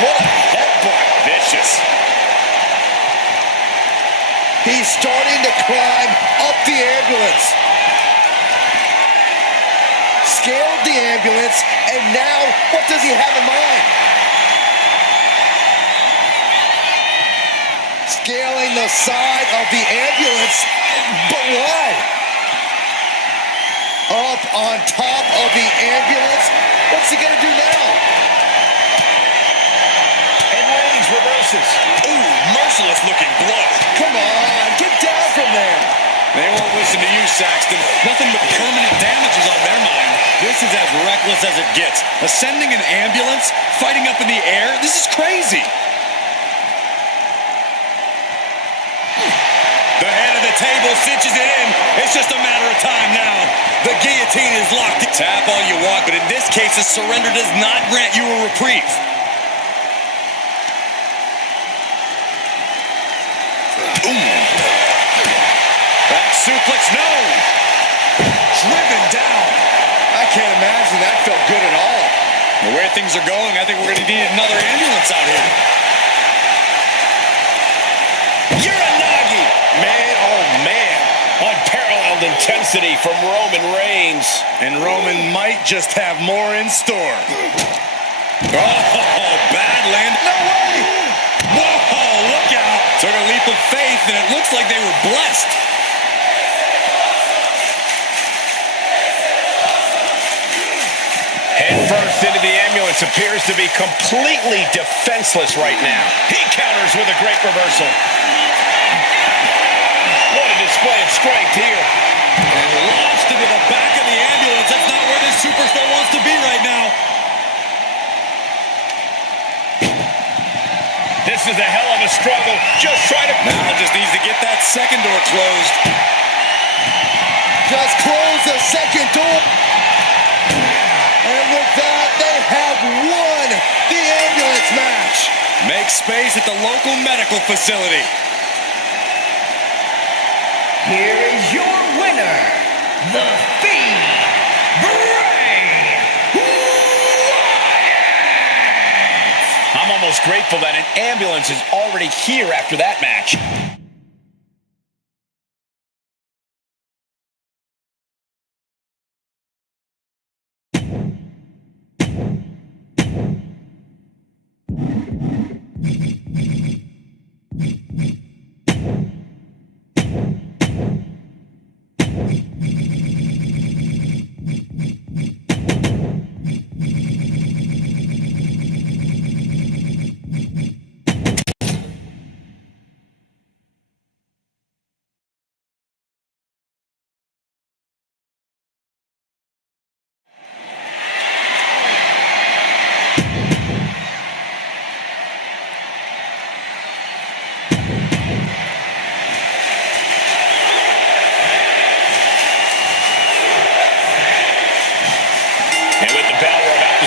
What a headbutt. Vicious. He's starting to climb up the ambulance. Scaled the ambulance, and now what does he have in mind? Scaling the side of the ambulance, but why? Up on top of the ambulance? What's he gonna do now? And Reigns reverses. Ooh, merciless looking blow. Come on, get down from there. They won't listen to you, Saxton. Nothing but permanent damages on their mind. This is as reckless as it gets. Ascending an ambulance, fighting up in the air, this is crazy. The head of the table cinches it in. It's just a matter of time now. The guillotine is locked. Tap all you want, but in this case, a surrender does not grant you a reprieve. Back suplex, no. Driven down. I can't imagine that felt good at all. The way things are going, I think we're going to need another ambulance out here. Man, oh man. Unparalleled intensity from Roman Reigns. And Roman might just have more in store. Oh, bad land. No way. Whoa, look out. Took a leap of faith, and it looks like they were blessed. Head first into the ambulance, appears to be completely defenseless right now. He counters with a great reversal. What a display of strength here. And launched into the back of the ambulance. That's not where this superstar wants to be right now. This is a hell of a struggle. Just try to... Now just needs to get that second door closed. Just close the second door. And with that, they have won the ambulance match. Make space at the local medical facility. Here is your winner, the Fiend, Bray Wyatt. I'm almost grateful that an ambulance is already here after that match.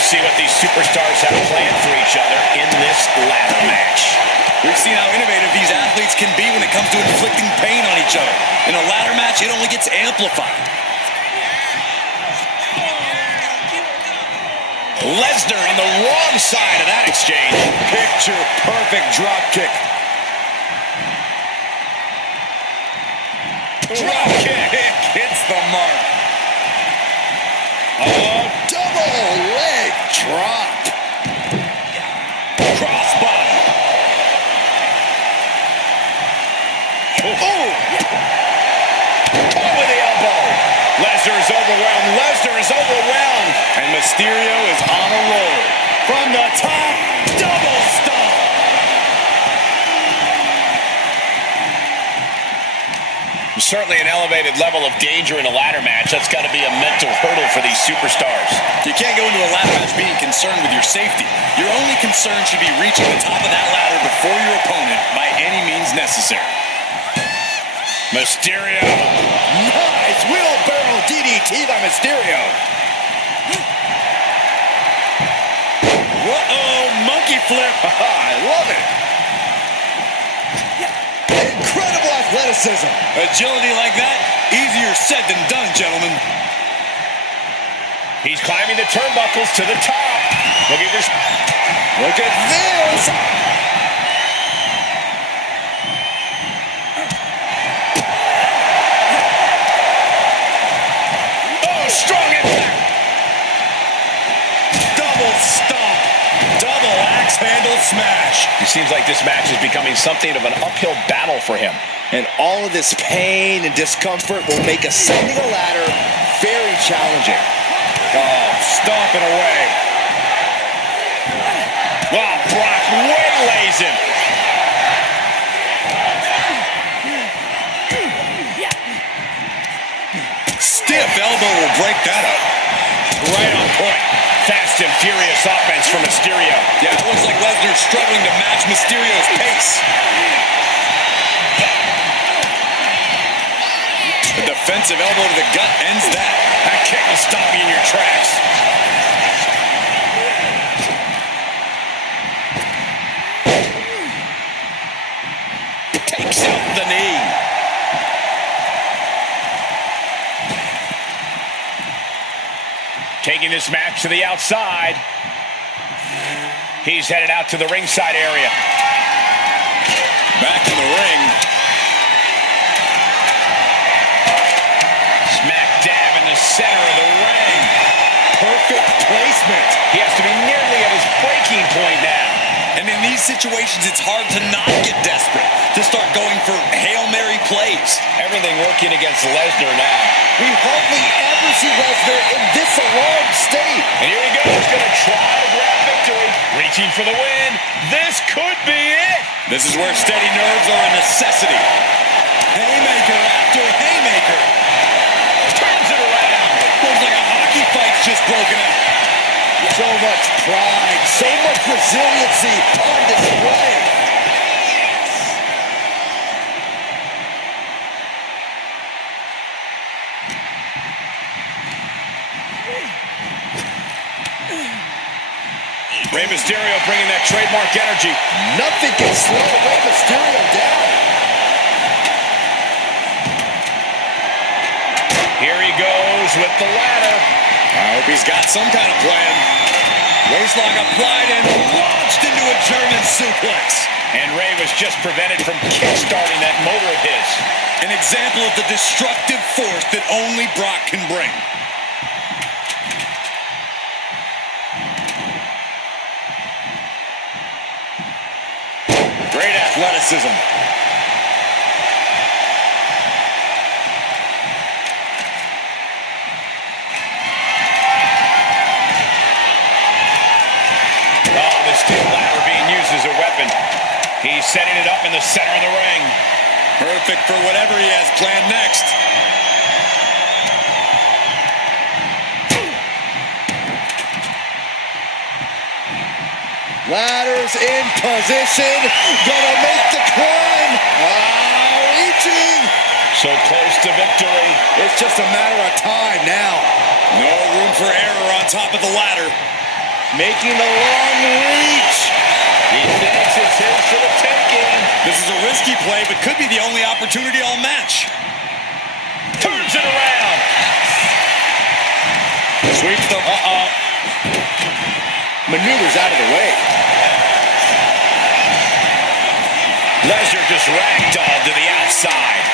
See what these superstars have planned for each other in this ladder match. We've seen how innovative these athletes can be when it comes to inflicting pain on each other. In a ladder match, it only gets amplified. Lesnar on the wrong side of that exchange. Picture perfect drop kick. Drop kick hits the mark. Double leg drop. Crossbody. Oh, with the elbow. Lesnar is overwhelmed. Lesnar is overwhelmed. And Mysterio is on a roll. From the top, double stomp. Certainly an elevated level of danger in a ladder match. That's got to be a mental hurdle for these superstars. You can't go into a ladder match being concerned with your safety. Your only concern should be reaching the top of that ladder before your opponent by any means necessary. Mysterio. Nice wheelbarrow DDT by Mysterio. Whoa, monkey flip. I love it. Incredible athleticism. Agility like that, easier said than done, gentlemen. He's climbing the turnbuckles to the top. Look at this. Look at this. Oh, strong impact. Double stomp. Double axe handle smash. It seems like this match is becoming something of an uphill battle for him. And all of this pain and discomfort will make ascending a ladder very challenging. Oh, stomping away. Wow, Brock waylays him. stiff elbow will break that up. Right on point. Fast and furious offense from Mysterio. Yeah, it looks like Lesnar's struggling to match Mysterio's pace. A defensive elbow to the gut ends that. That kick will stop you in your tracks. Takes out the knee. Taking this match to the outside. He's headed out to the ringside area. Back in the ring. Smack dab in the center of the ring. Perfect placement. He has to be nearly at his breaking point now. And in these situations, it's hard to not get desperate, to start going for Hail Mary plays. Everything working against Lesnar now. We hardly ever see Lesnar in this alarmed state. And here he goes, going to try to grab victory. Reaching for the win. This could be it. This is where steady nerves are a necessity. Haymaker after haymaker. Turns it around. Looks like a hockey fight's just broken out. So much pride, so much resiliency on display. Rey Mysterio bringing that trademark energy. Nothing can slow Rey Mysterio down. Here he goes with the ladder. I hope he's got some kind of plan. Waistlock applied and launched into a German suplex. And Rey was just prevented from kickstarting that motor of his. An example of the destructive force that only Brock can bring. Great athleticism. Steel ladder being used as a weapon. He's setting it up in the center of the ring. Perfect for whatever he has planned next. Ladders in position. Gonna make the climb. Reaching. So close to victory. It's just a matter of time now. No room for error on top of the ladder. Making the long reach. He thinks it's his for the taking. This is a risky play, but could be the only opportunity all match. Turns it around. Sweeps the... Maneuvers out of the way. Lesnar just ragdolled to the outside.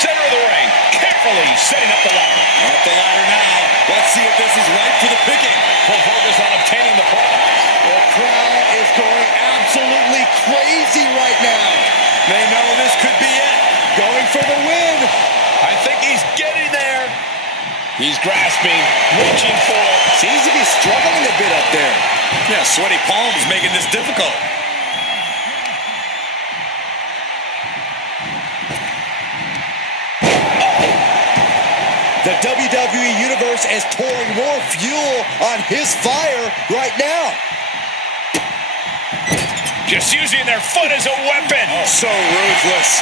Center of the ring. Carefully setting up the ladder. Up the ladder now. Let's see if this is right for the picking. Full focus on obtaining the prize. The crowd is going absolutely crazy right now. They know this could be it. Going for the win. I think he's getting there. He's grasping, reaching for it. Seems to be struggling a bit up there. Yeah, sweaty palms making this difficult. The WWE Universe is pouring more fuel on his fire right now. Just using their foot as a weapon. Oh, so ruthless.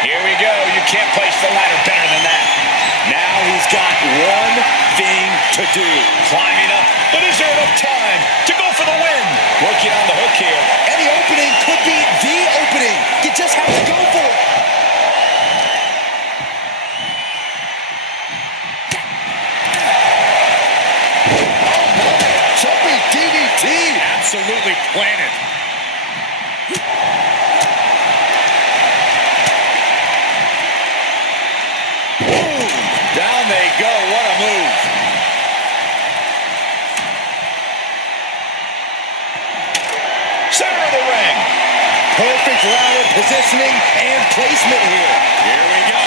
Here we go. You can't place the ladder better than that. Now he's got one thing to do. Climbing up. But is there enough time to go for the win? Working on the hook here. Any opening could be the opening. You just have to go for it. Jumping DDT. Absolutely planted. Boom. Down they go. What a move. Center of the ring. Perfect ladder positioning and placement here. Here we go.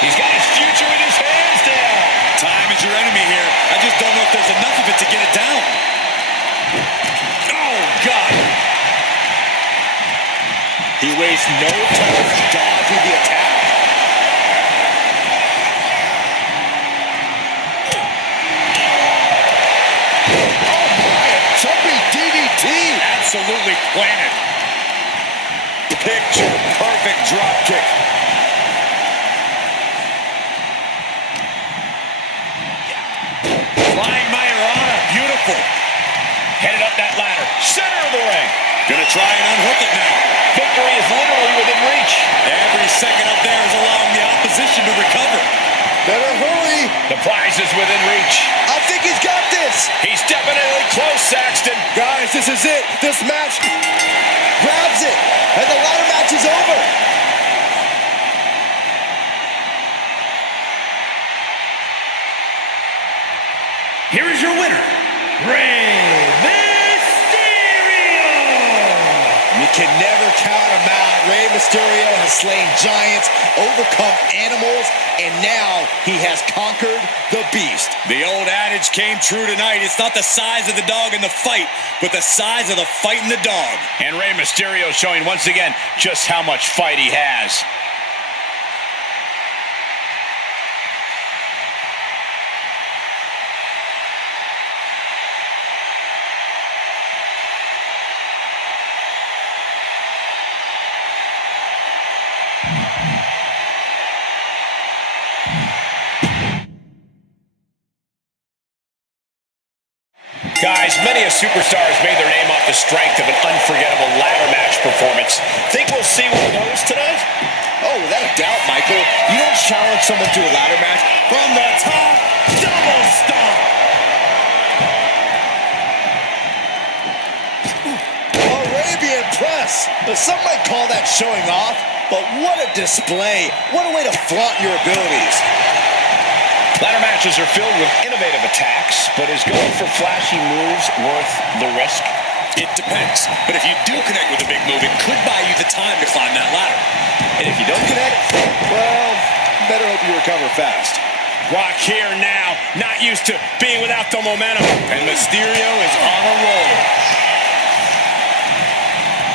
He's got his future in his hands now. Time is your enemy here. I just don't know if there's enough of it to get it down. He wastes no time dodging the attack. Oh my, a jumping DDT. Absolutely planted. Picture perfect drop kick. Flying Majorana, beautiful. Headed up that ladder, center of the ring. Gonna try and unhook it now. Victory is literally within reach. Every second up there is allowing the opposition to recover. Better hurry. The prize is within reach. I think he's got this. He's definitely close, Saxton. Guys, this is it. This match grabs it. And the ladder match is over. Here is your winner, Rey Mysterio! You can never count him out. Rey Mysterio has slain giants, overcome animals, and now he has conquered the beast. The old adage came true tonight. It's not the size of the dog in the fight, but the size of the fight in the dog. And Rey Mysterio showing once again just how much fight he has. Guys, many a superstar has made their name off the strength of an unforgettable ladder match performance. Think we'll see one of those tonight? Oh, without a doubt, Michael. You don't challenge someone to a ladder match From the top, double stomp. Arabian press. But some might call that showing off, but what a display. What a way to flaunt your abilities. Ladder matches are filled with innovative attacks, but is going for flashy moves worth the risk? It depends. But if you do connect with a big move, it could buy you the time to climb that ladder. And if you don't connect, well, better hope you recover fast. Rock here now, not used to being without the momentum. And Mysterio is on a roll.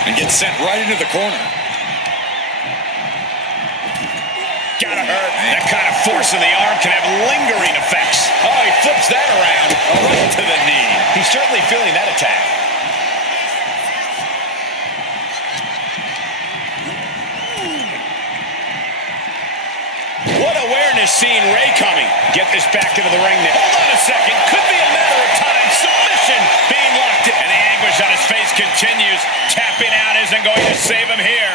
And gets sent right into the corner. Gotta hurt. That kind of force in the arm can have lingering effects. Oh, he flips that around right to the knee. He's certainly feeling that attack. What awareness seeing Rey coming. Get this back into the ring now. Hold on a second. Could be a matter of time. Submission being locked in. And the anguish on his face continues. Tapping out isn't going to save him here.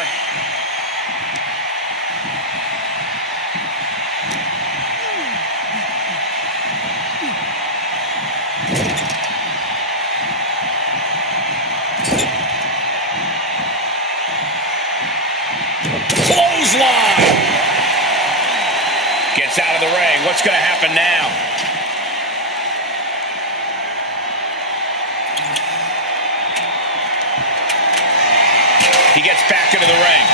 Clothesline. Gets out of the ring. What's going to happen now? He gets back into the ring.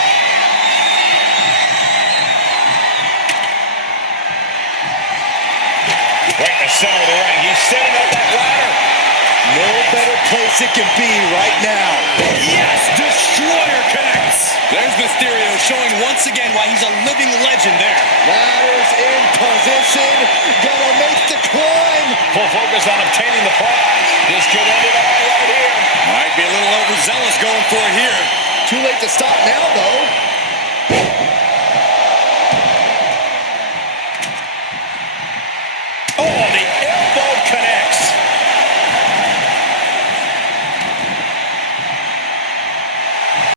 Right in the center of the ring. He's setting up that ladder. No better place it can be right now. Yes, Destroyer connects. There's Mysterio showing once again why he's a living legend there. Ladders in position. Gonna make the climb. Full focus on obtaining the prize. This could end it all right here. Might be a little overzealous going for it here. Too late to stop now, though.